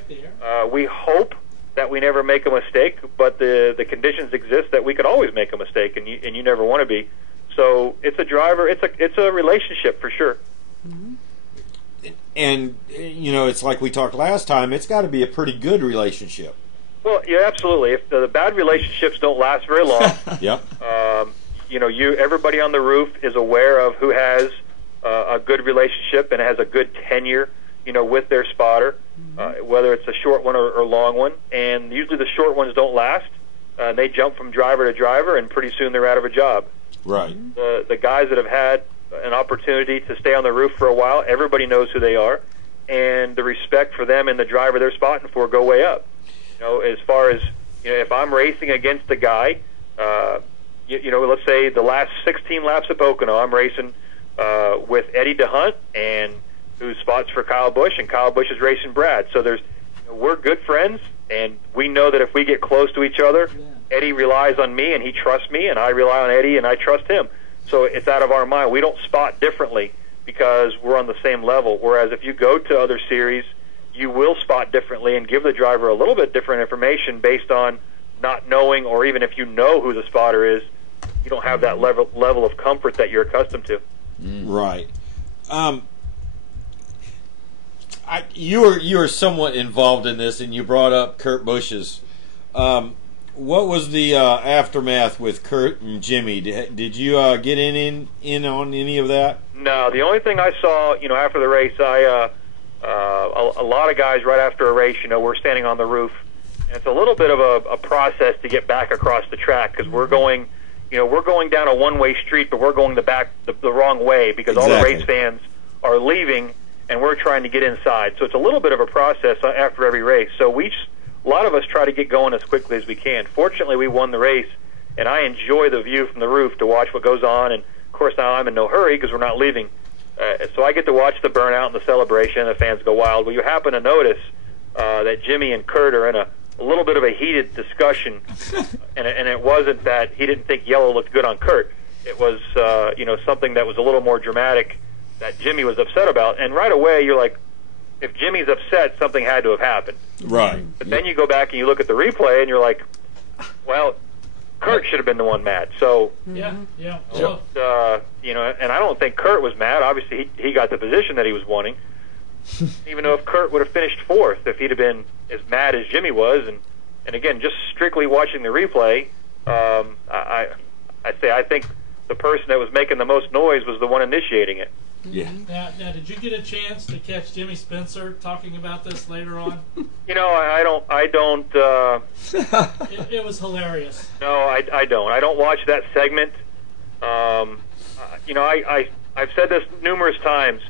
We hope that we never make a mistake, but the conditions exist that we could always make a mistake, and you never want to be. So it's a driver. It's a relationship for sure. And it's like we talked last time. It's got to be a pretty good relationship. Well, yeah, absolutely. If the bad relationships don't last very long, Yep. Everybody on the roof is aware of who has a good relationship and has a good tenure, with their spotter, whether it's a short one or long one. And usually the short ones don't last. They jump from driver to driver, and pretty soon they're out of a job. Right. The guys that have had an opportunity to stay on the roof for a while, everybody knows who they are, and the respect for them and the driver they're spotting for go way up. As far as if I'm racing against a guy, let's say the last 16 laps at Pocono, I'm racing with Eddie DeHunt, and who spots for Kyle Busch, and Kyle Busch is racing Brad. So we're good friends, and we know that if we get close to each other, Eddie relies on me, and he trusts me, and I rely on Eddie, and I trust him. So it's out of our mind. We don't spot differently because we're on the same level. Whereas if you go to other series, you will spot differently and give the driver a little bit different information based on not knowing, or even if you know who the spotter is, you don't have that level of comfort that you're accustomed to. Right. You were somewhat involved in this, and you brought up Kurt Busch's. What was the aftermath with Kurt and Jimmy? Did you get in on any of that? No. The only thing I saw, after the race, a lot of guys right after a race, we're standing on the roof, and it's a little bit of a process to get back across the track because we're going down a one-way street, but we're going the wrong way because all the race fans are leaving, and we're trying to get inside. So it's a little bit of a process after every race. So a lot of us try to get going as quickly as we can. Fortunately, we won the race, and I enjoy the view from the roof to watch what goes on. And of course, now I'm in no hurry because we're not leaving. So I get to watch the burnout and the celebration, and the fans go wild. Well, you happen to notice that Jimmy and Kurt are in a little bit of a heated discussion, and it wasn't that he didn't think yellow looked good on Kurt. It was something that was a little more dramatic that Jimmy was upset about. And right away, you're like, if Jimmy's upset, something had to have happened. Right. But then you go back and you look at the replay, and you're like, well, Kurt should have been the one mad. So yeah. And I don't think Kurt was mad. Obviously, he got the position that he was wanting. Even though if Kurt would have finished fourth, if he'd have been as mad as Jimmy was, and again, just strictly watching the replay, I think the person that was making the most noise was the one initiating it. Yeah. Now, did you get a chance to catch Jimmy Spencer talking about this later on? I don't. It was hilarious. No, I don't. I don't watch that segment. I've said this numerous times.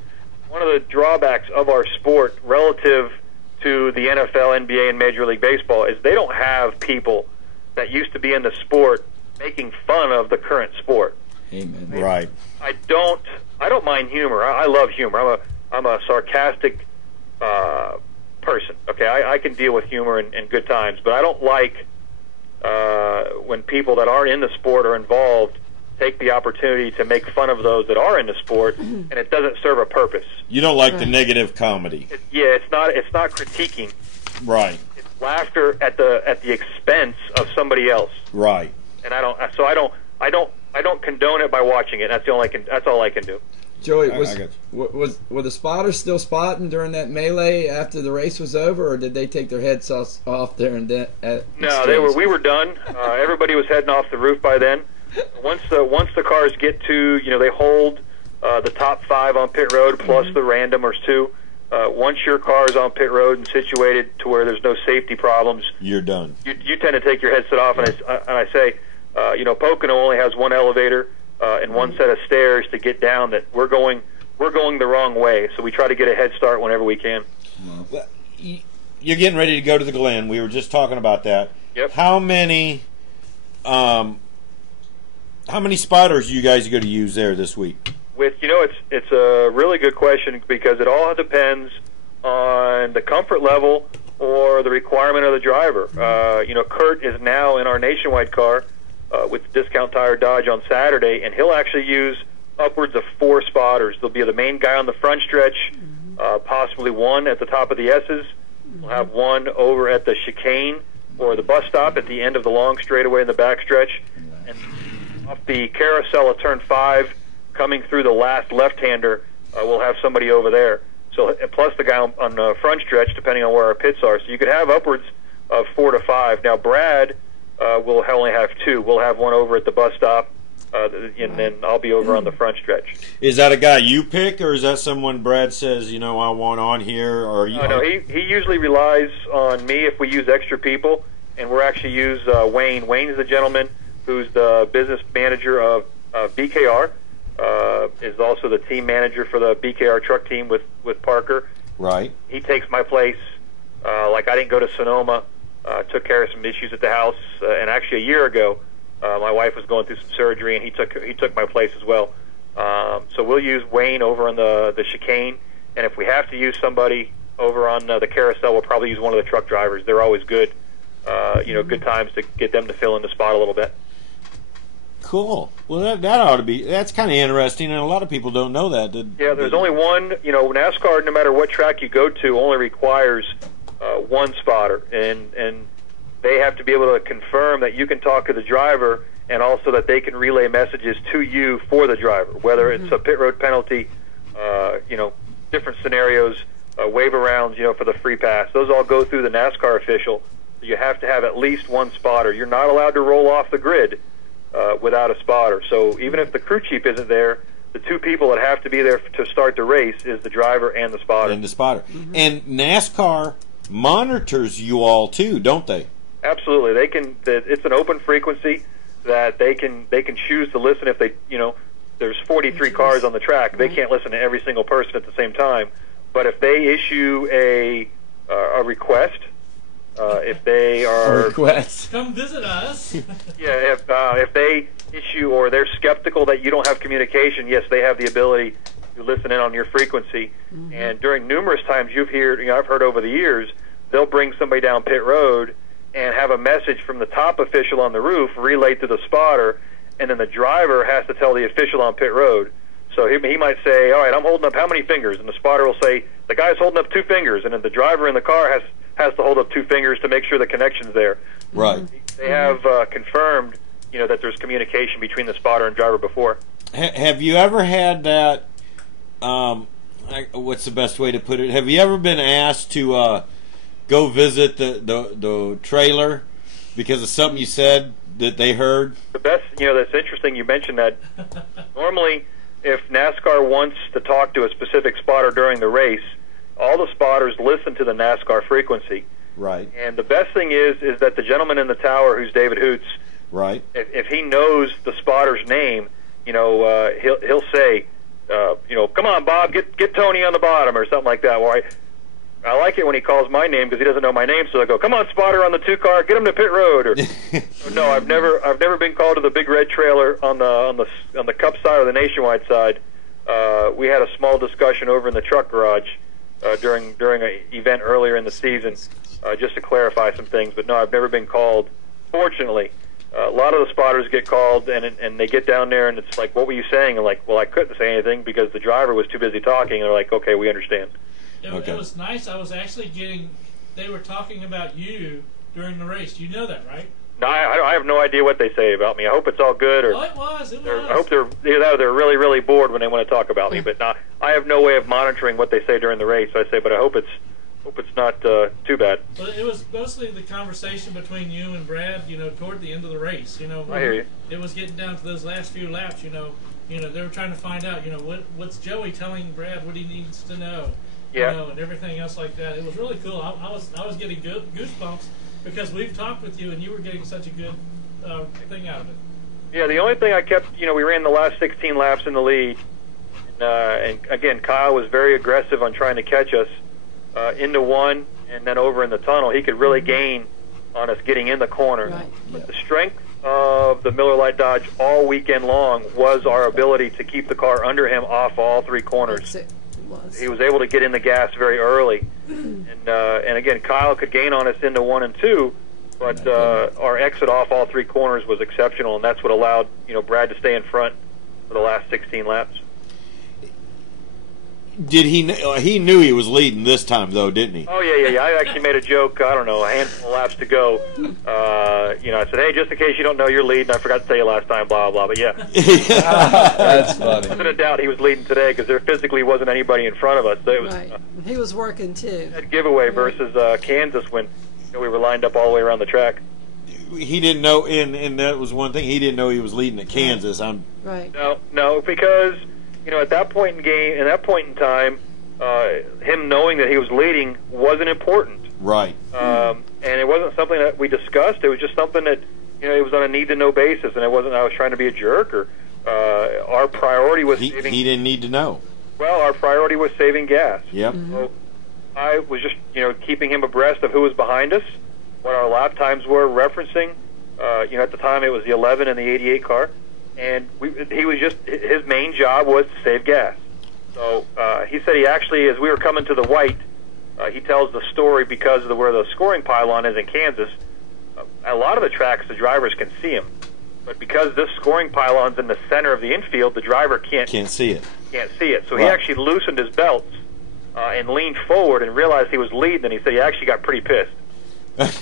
One of the drawbacks of our sport relative to the NFL, NBA, and Major League Baseball is they don't have people that used to be in the sport making fun of the current sport. Amen. Right. I don't mind humor. I love humor. I'm a sarcastic person. Okay, I can deal with humor and good times, but I don't like when people that aren't in the sport are involved, take the opportunity to make fun of those that are in the sport, and it doesn't serve a purpose. You don't like the negative comedy. It's not critiquing. Right. It's laughter at the expense of somebody else. Right. And I don't condone it by watching it. That's all I can do. Joey, were the spotters still spotting during that melee after the race was over, or did they take their heads off there and then? No, we were done. Everybody was heading off the roof by then. Once the cars get to, they hold the top 5 on pit road plus the randomers too. Once your car is on pit road and situated to where there's no safety problems, you're done. You tend to take your headset off, and I say, Pocono only has one elevator and one set of stairs to get down. That we're going the wrong way, so we try to get a head start whenever we can. Well, you're getting ready to go to the Glen. We were just talking about that. Yep. How many spotters are you guys going to use there this week? It's a really good question because it all depends on the comfort level or the requirement of the driver. Kurt is now in our nationwide car with Discount Tire Dodge on Saturday, and he'll actually use upwards of 4 spotters. There'll be the main guy on the front stretch, possibly one at the top of the S's. We'll have one over at the chicane or the bus stop at the end of the long straightaway in the back stretch. And off the carousel at turn 5, coming through the last left-hander, we'll have somebody over there. So plus the guy on the front stretch, depending on where our pits are. So you could have upwards of 4 to 5. Now Brad will only have 2. We'll have one over at the bus stop, and then I'll be over on the front stretch. Is that a guy you pick, or is that someone Brad says, I want on here? Or no, he usually relies on me if we use extra people, and we'll actually use Wayne. Wayne is the gentleman who's the business manager of BKR, is also the team manager for the BKR truck team with Parker. Right. He takes my place. Like I didn't go to Sonoma, took care of some issues at the house, and actually a year ago, my wife was going through some surgery, and he took my place as well. So we'll use Wayne over on the chicane, and if we have to use somebody over on the carousel, we'll probably use one of the truck drivers. They're always good. Good times to get them to fill in the spot a little bit. Cool. Well, that ought to be. That's kind of interesting, and a lot of people don't know that. Yeah, there's only one. NASCAR, no matter what track you go to, only requires one spotter, and they have to be able to confirm that you can talk to the driver, and also that they can relay messages to you for the driver, whether it's a pit road penalty, different scenarios, wave arounds, for the free pass. Those all go through the NASCAR official. You have to have at least one spotter. You're not allowed to roll off the grid without a spotter. So even if the crew chief isn't there, the 2 people that have to be there to start the race is the driver and the spotter. And NASCAR monitors you all too, don't they? Absolutely. They can. It's an open frequency that they can choose to listen if they. There's 43 cars on the track. They can't listen to every single person at the same time. But if they issue a request, if they are request, come visit us. Yeah, if they issue or they're skeptical that you don't have communication, yes, they have the ability to listen in on your frequency. And during numerous times I've heard over the years, they'll bring somebody down pit road and have a message from the top official on the roof relayed to the spotter, and then the driver has to tell the official on pit road. So he might say, all right, I'm holding up how many fingers? And the spotter will say, the guy's holding up 2 fingers, and then the driver in the car has to hold up 2 fingers to make sure the connection's there. Right. They have confirmed, that there's communication between the spotter and driver before. Have you ever had that, what's the best way to put it? Have you ever been asked to go visit the trailer because of something you said that they heard? The best, that's interesting you mentioned that. Normally, if NASCAR wants to talk to a specific spotter during the race, all the spotters listen to the NASCAR frequency. Right. And the best thing is that the gentleman in the tower, who's David Hoots, right, if he knows the spotter's name, he'll say, come on, Bob, get Tony on the bottom or something like that. Well, I like it when he calls my name because he doesn't know my name, so I go, come on, spotter on the 2 car, get him to pit road. Or no, I've never been called to the big red trailer on the Cup side or the Nationwide side. We had a small discussion over in the truck garage during an event earlier in the season, just to clarify some things. But no, I've never been called fortunately, a lot of the spotters get called, and they get down there, and it's like, what were you saying? And like, well, I couldn't say anything because the driver was too busy talking. And they're like, okay, we understand. It was nice. I was actually they were talking about you during the race. You know that, right? No, I have no idea what they say about me. I hope it's all good. Or it was. I hope they're really, really bored when they want to talk about me. But I have no way of monitoring what they say during the race. I say, but I hope it's not too bad. But it was mostly the conversation between you and Brad, toward the end of the race. I hear you. It was getting down to those last few laps. They were trying to find out, what's Joey telling Brad what he needs to know. Yeah. And everything else like that. It was really cool. I was getting goosebumps because we've talked with you and you were getting such a good thing out of it. Yeah, the only thing I kept, we ran the last 16 laps in the lead, and again, Kyle was very aggressive on trying to catch us into one and then over in the tunnel. He could really gain on us getting in the corner. Right. But the strength of the Miller Lite Dodge all weekend long was our ability to keep the car under him off all three corners. He was able to get in the gas very early, and again, Kyle could gain on us into 1 and 2, but our exit off all three corners was exceptional, and that's what allowed Brad to stay in front for the last 16 laps. Did he knew he was leading this time though, didn't he? Oh yeah. I actually made a joke. I don't know, a handful of laps to go. I said, hey, just in case you don't know, you're leading. I forgot to tell you last time, blah blah. But yeah, That's funny. Wasn't a doubt he was leading today because there physically wasn't anybody in front of us. So it was Right. He was working too. that giveaway versus Kansas when we were lined up all the way around the track. He didn't know, and that was one thing. He didn't know he was leading at Kansas. Right. No, because at that point in time, him knowing that he was leading wasn't important. Right. And it wasn't something that we discussed. It was just something that it was on a need-to-know basis, and it wasn't I was trying to be a jerk or our priority was saving. He didn't need to know. Well, our priority was saving gas. Yep. So I was just keeping him abreast of who was behind us, what our lap times were, referencing. At the time it was the 11 and the 88 car. And he was his main job was to save gas. So he said he actually, as we were coming to the white, he tells the story because of where the scoring pylon is in Kansas. A lot of the tracks, the drivers can see him. But because this scoring pylon's in the center of the infield, the driver can't see it. Can't see it. So Right. he actually loosened his belts and leaned forward and realized he was leading, and he said he actually got pretty pissed.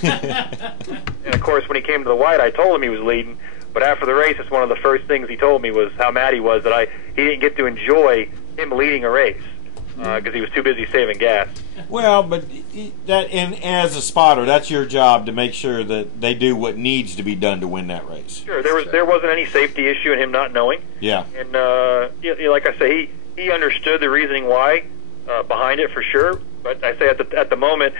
And, of course, when he came to the white, I told him he was leading. But after the race, it's one of the first things he told me was how mad he was that he didn't get to enjoy him leading a race because he was too busy saving gas. Well, but and as a spotter, that's your job to make sure that they do what needs to be done to win that race. Sure, there wasn't any safety issue in him not knowing. Yeah. And like I say, he understood the reasoning why behind it for sure. But I say at the moment,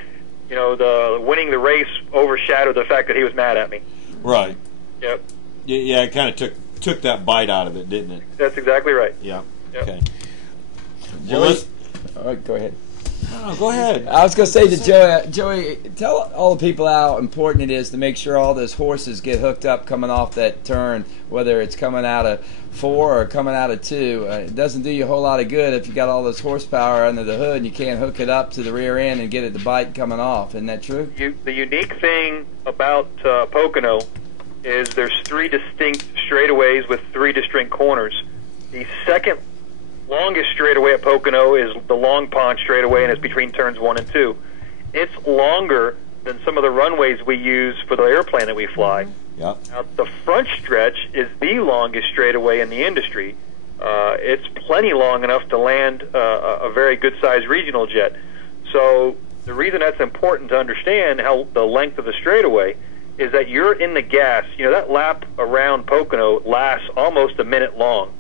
the winning the race overshadowed the fact that he was mad at me. Right. Yep. Yeah, it kind of took that bite out of it, didn't it? That's exactly right. Yeah. Yep. Okay. Joey, all right, go ahead. No, go ahead. I was going to say to Joey, tell all the people how important it is to make sure all those horses get hooked up coming off that turn, whether it's coming out of 4 or coming out of 2. It doesn't do you a whole lot of good if you got all this horsepower under the hood and you can't hook it up to the rear end and get it to bite coming off. Isn't that true? The unique thing about Pocono is there's 3 distinct straightaways with 3 distinct corners. The second longest straightaway at Pocono is the Long Pond straightaway, and it's between turns 1 and 2. It's longer than some of the runways we use for the airplane that we fly. Yep. Now, the front stretch is the longest straightaway in the industry. It's plenty long enough to land a very good-sized regional jet. So the reason that's important to understand how the length of the straightaway is that you're in the gas. That lap around Pocono lasts almost a minute long.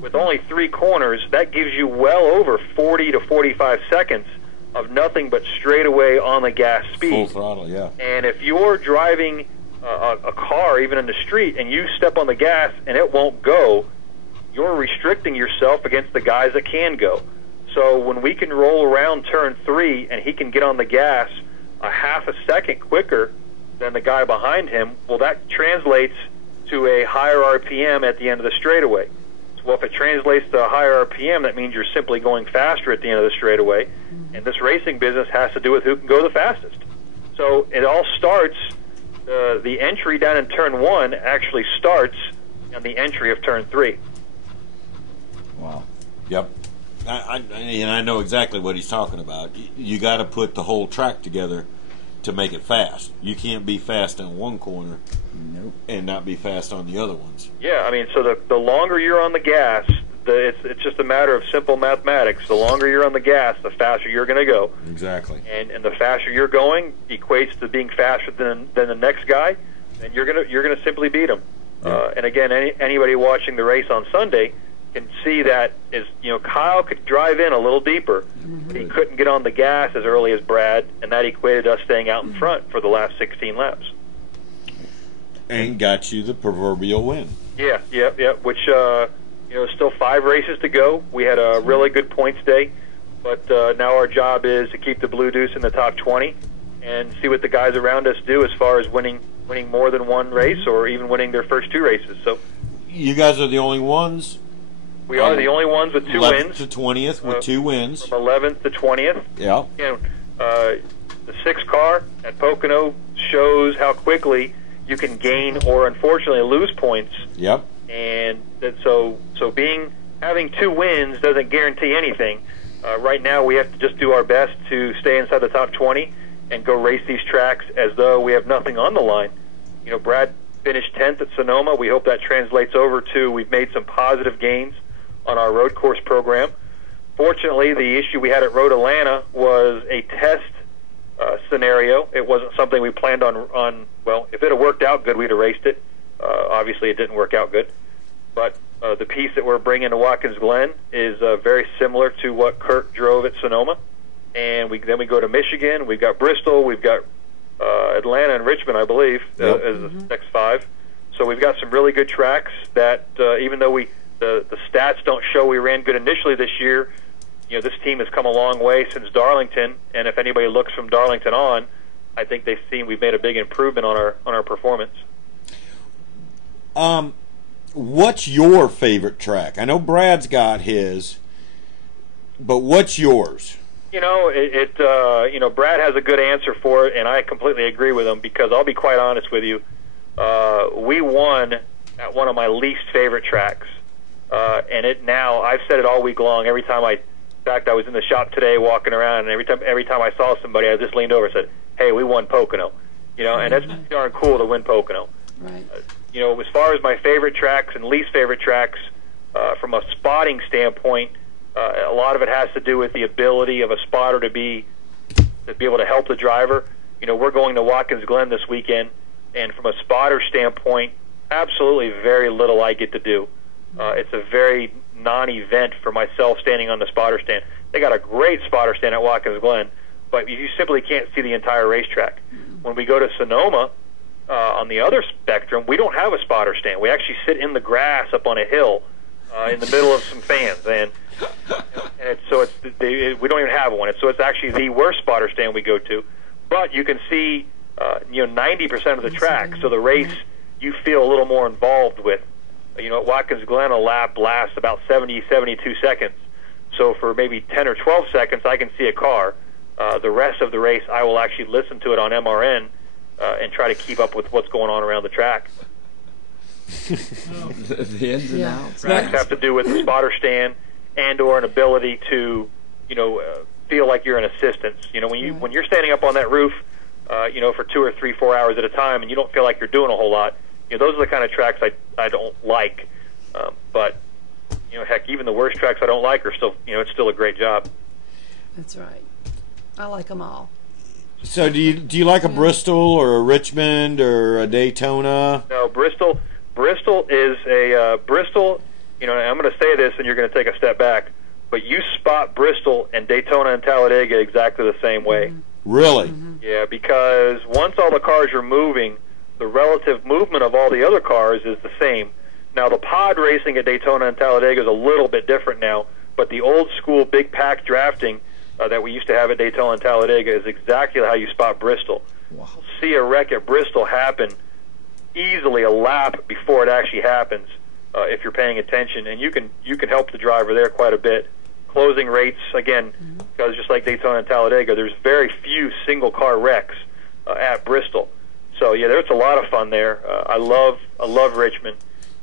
With only 3 corners, that gives you well over 40 to 45 seconds of nothing but straightaway on the gas speed. Full throttle, yeah. And if you're driving a car, even in the street, and you step on the gas and it won't go, you're restricting yourself against the guys that can go. So when we can roll around turn 3 and he can get on the gas a half a second quicker than the guy behind him, well, that translates to a higher RPM at the end of the straightaway. Well, if it translates to a higher RPM, that means you're simply going faster at the end of the straightaway. And this racing business has to do with who can go the fastest. So it all starts, the entry down in turn 1 actually starts on the entry of turn 3. Wow. Yep. And I know exactly what he's talking about. You got to put the whole track together to make it fast. You can't be fast in one corner and not be fast on the other ones. Yeah, I mean, so the longer you're on the gas, it's just a matter of simple mathematics. The longer you're on the gas, the faster you're going to go. Exactly. And the faster you're going equates to being faster than the next guy, and you're gonna simply beat him. Yeah. And again, anybody watching the race on Sunday can see that Kyle could drive in a little deeper. But he couldn't get on the gas as early as Brad, and that equated us staying out in front for the last 16 laps. And got you the proverbial win. Yeah. Which still 5 races to go. We had a really good points day, but now our job is to keep the Blue Deuce in the top 20 and see what the guys around us do as far as winning more than one race or even winning their first 2 races. So you guys are the only ones. We are the only ones with 2 wins. 11th to 20th with 2 wins. From 11th to 20th. Yeah. The 6 car at Pocono shows how quickly you can gain or unfortunately lose points. Yep. And so having 2 wins doesn't guarantee anything. Right now we have to just do our best to stay inside the top 20 and go race these tracks as though we have nothing on the line. Brad finished 10th at Sonoma. We hope that translates over to we've made some positive gains on our road course program. Fortunately, the issue we had at Road Atlanta was a test scenario. It wasn't something we planned on. Well, if it had worked out good, we'd have raced it. Obviously, it didn't work out good. But the piece that we're bringing to Watkins Glen is very similar to what Kurt drove at Sonoma. And then we go to Michigan. We've got Bristol. We've got Atlanta and Richmond, I believe, as the next 5. So we've got some really good tracks that even though the stats don't show we ran good initially this year, this team has come a long way since Darlington, and if anybody looks from Darlington on, I think they've seen we've made a big improvement on our performance. What's your favorite track? I know Brad's got his, but what's yours? Brad has a good answer for it, and I completely agree with him because I'll be quite honest with you. We won at one of my least favorite tracks. And I've said it all week long. In fact, I was in the shop today walking around, and every time I saw somebody, I just leaned over and said, "Hey, we won Pocono." And that's pretty darn cool to win Pocono. Right. As far as my favorite tracks and least favorite tracks, from a spotting standpoint, a lot of it has to do with the ability of a spotter to be able to help the driver. We're going to Watkins Glen this weekend, and from a spotter standpoint, absolutely very little I get to do. It's a very non-event for myself standing on the spotter stand. They got a great spotter stand at Watkins Glen, but you simply can't see the entire racetrack. When we go to Sonoma, on the other spectrum, we don't have a spotter stand. We actually sit in the grass up on a hill in the middle of some fans, and we don't even have one. So it's actually the worst spotter stand we go to. But you can see 90% of the track, so the race you feel a little more involved with. At Watkins Glen, a lap lasts about 70, 72 seconds. So for maybe 10 or 12 seconds, I can see a car. The rest of the race, I will actually listen to it on MRN and try to keep up with what's going on around the track. The ins and outs. Tracks have to do with the spotter stand and or an ability to, feel like you're an assistance. When you're standing up on that roof, for 2 or 3, 4 hours at a time, and you don't feel like you're doing a whole lot. Those are the kind of tracks I don't like. But heck, even the worst tracks I don't like are still, it's still a great job. That's right. I like them all. So do you like a Bristol or a Richmond or a Daytona? No, Bristol is a Bristol. And I'm going to say this, and you're going to take a step back. But you spot Bristol and Daytona and Talladega exactly the same way. Really? Yeah, because once all the cars are moving, the relative movement of all the other cars is the same. Now, the pod racing at Daytona and Talladega is a little bit different now, but the old school big pack drafting that we used to have at Daytona and Talladega is exactly how you spot Bristol. Wow. See a wreck at Bristol happen easily a lap before it actually happens if you're paying attention, and you can help the driver there quite a bit. Closing rates, again, because just like Daytona and Talladega, there's very few single car wrecks at Bristol. So yeah, there's a lot of fun there. I love Richmond.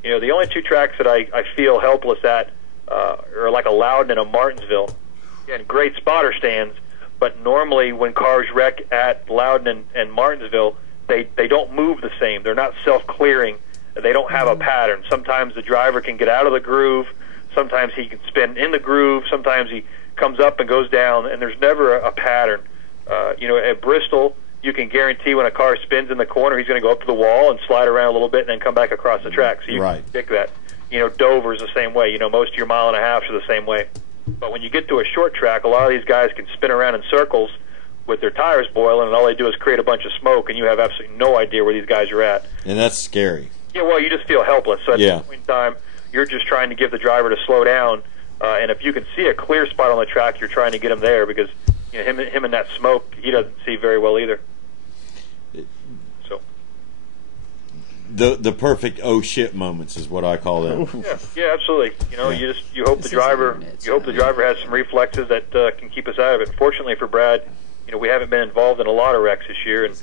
You know, the only two tracks that I feel helpless at are like a Loudon and a Martinsville. And great spotter stands, but normally when cars wreck at Loudon and Martinsville, they don't move the same. They're not self-clearing. They don't have a pattern. Sometimes the driver can get out of the groove. Sometimes he can spin in the groove. Sometimes he comes up and goes down, and there's never a pattern. You know, at Bristol, you can guarantee when a car spins in the corner, he's going to go up to the wall and slide around a little bit and then come back across the track. So you can pick that. You know, Dover's the same way. You know, most of your mile and a half are the same way. But when you get to a short track, a lot of these guys can spin around in circles with their tires boiling, and all they do is create a bunch of smoke, and you have absolutely no idea where these guys are at. And that's scary. Yeah, well, you just feel helpless. So at that point in time, you're just trying to give the driver to slow down, and if you can see a clear spot on the track, you're trying to get him there because you know, him in that smoke, he doesn't see very well either. So the perfect oh shit moments is what I call them. Yeah, absolutely. You know, you hope the driver has some reflexes that can keep us out of it. Fortunately for Brad, you know, we haven't been involved in a lot of wrecks this year, and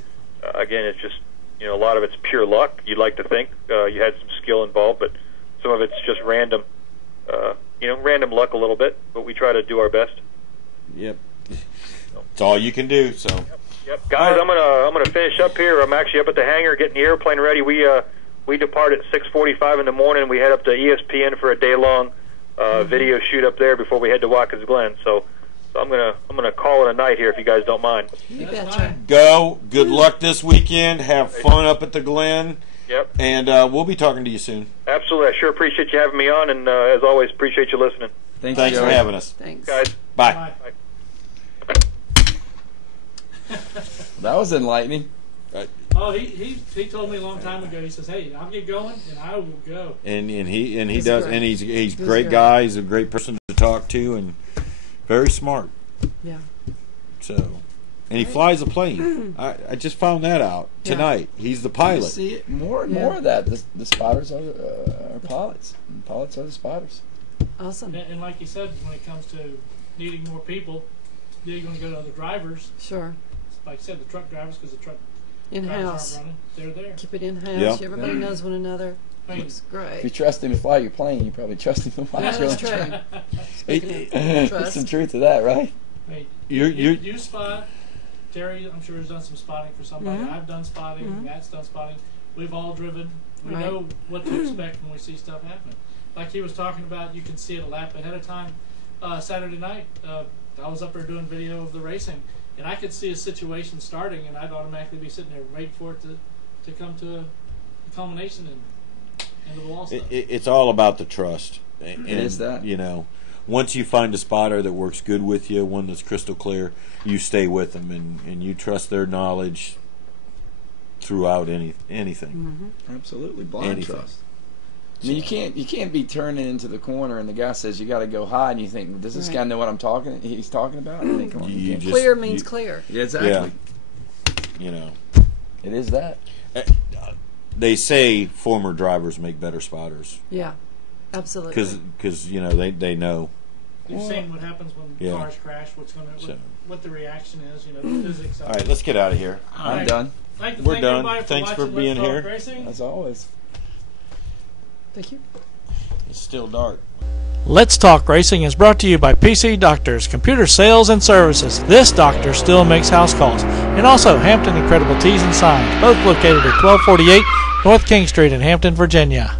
again, it's just, you know, a lot of it's pure luck. You'd like to think you had some skill involved, but some of it's just random, you know, random luck a little bit. But we try to do our best. Yep, it's all you can do. So, yep, guys, I'm gonna finish up here. I'm actually up at the hangar getting the airplane ready. We depart at 6:45 in the morning. We head up to ESPN for a day-long video shoot up there before we head to Watkins Glen. So I'm gonna call it a night here if you guys don't mind. You betcha. Go. Good luck this weekend. Have fun up at the Glen. Yep. And we'll be talking to you soon. Absolutely. I sure appreciate you having me on, and as always, appreciate you listening. Thanks for having us. Thanks, guys. Bye. That was enlightening. Oh, he told me a long time ago. He says, "Hey, I'll get going, and I will go." And he does, and he's a great guy. He's a great person to talk to, and very smart. Yeah. So, and he flies a plane. I just found that out tonight. He's the pilot. You see it more and more of that. The spotters are pilots, and pilots are the spotters. Awesome. And like you said, when it comes to needing more people, you're going to go to other drivers. Sure. Like I said, the truck drivers, because the truck in-house. drivers aren't running, they're there. Keep it in-house. Yep. Everybody knows one another. It's great. If you trust him to fly your plane, you probably trust him to fly your That's true. There's some truth to that, right? Hey, you spot. Terry, I'm sure, has done some spotting for somebody. I've done spotting. Matt's done spotting. We've all driven. We know what to expect when we see stuff happen. Like he was talking about, you can see it a lap ahead of time. Saturday night, I was up there doing video of the racing, and I could see a situation starting, and I'd automatically be sitting there waiting for it to come to a culmination and into the wall stuff. It's all about the trust. And, it is that. You know, once you find a spotter that works good with you, one that's crystal clear, you stay with them, and you trust their knowledge throughout anything. Absolutely, blind trust. I mean, you can't be turning into the corner and the guy says you got to go high, and you think, does this guy know what he's talking about? And they come on, clear means clear. Yeah, exactly. Yeah. You know, it is that. They say former drivers make better spotters. Yeah, absolutely. Because you know they know. You've seen what happens when cars crash. What the reaction is. You know, the physics. All right, let's get out of here. I'm done. We're done. Thanks for being here. As always. Thank you. It's still dark. Let's Talk Racing is brought to you by PC Doctors, Computer Sales and Services. This doctor still makes house calls. And also Hampton Incredible Tees and Signs, both located at 1248 North King Street in Hampton, Virginia.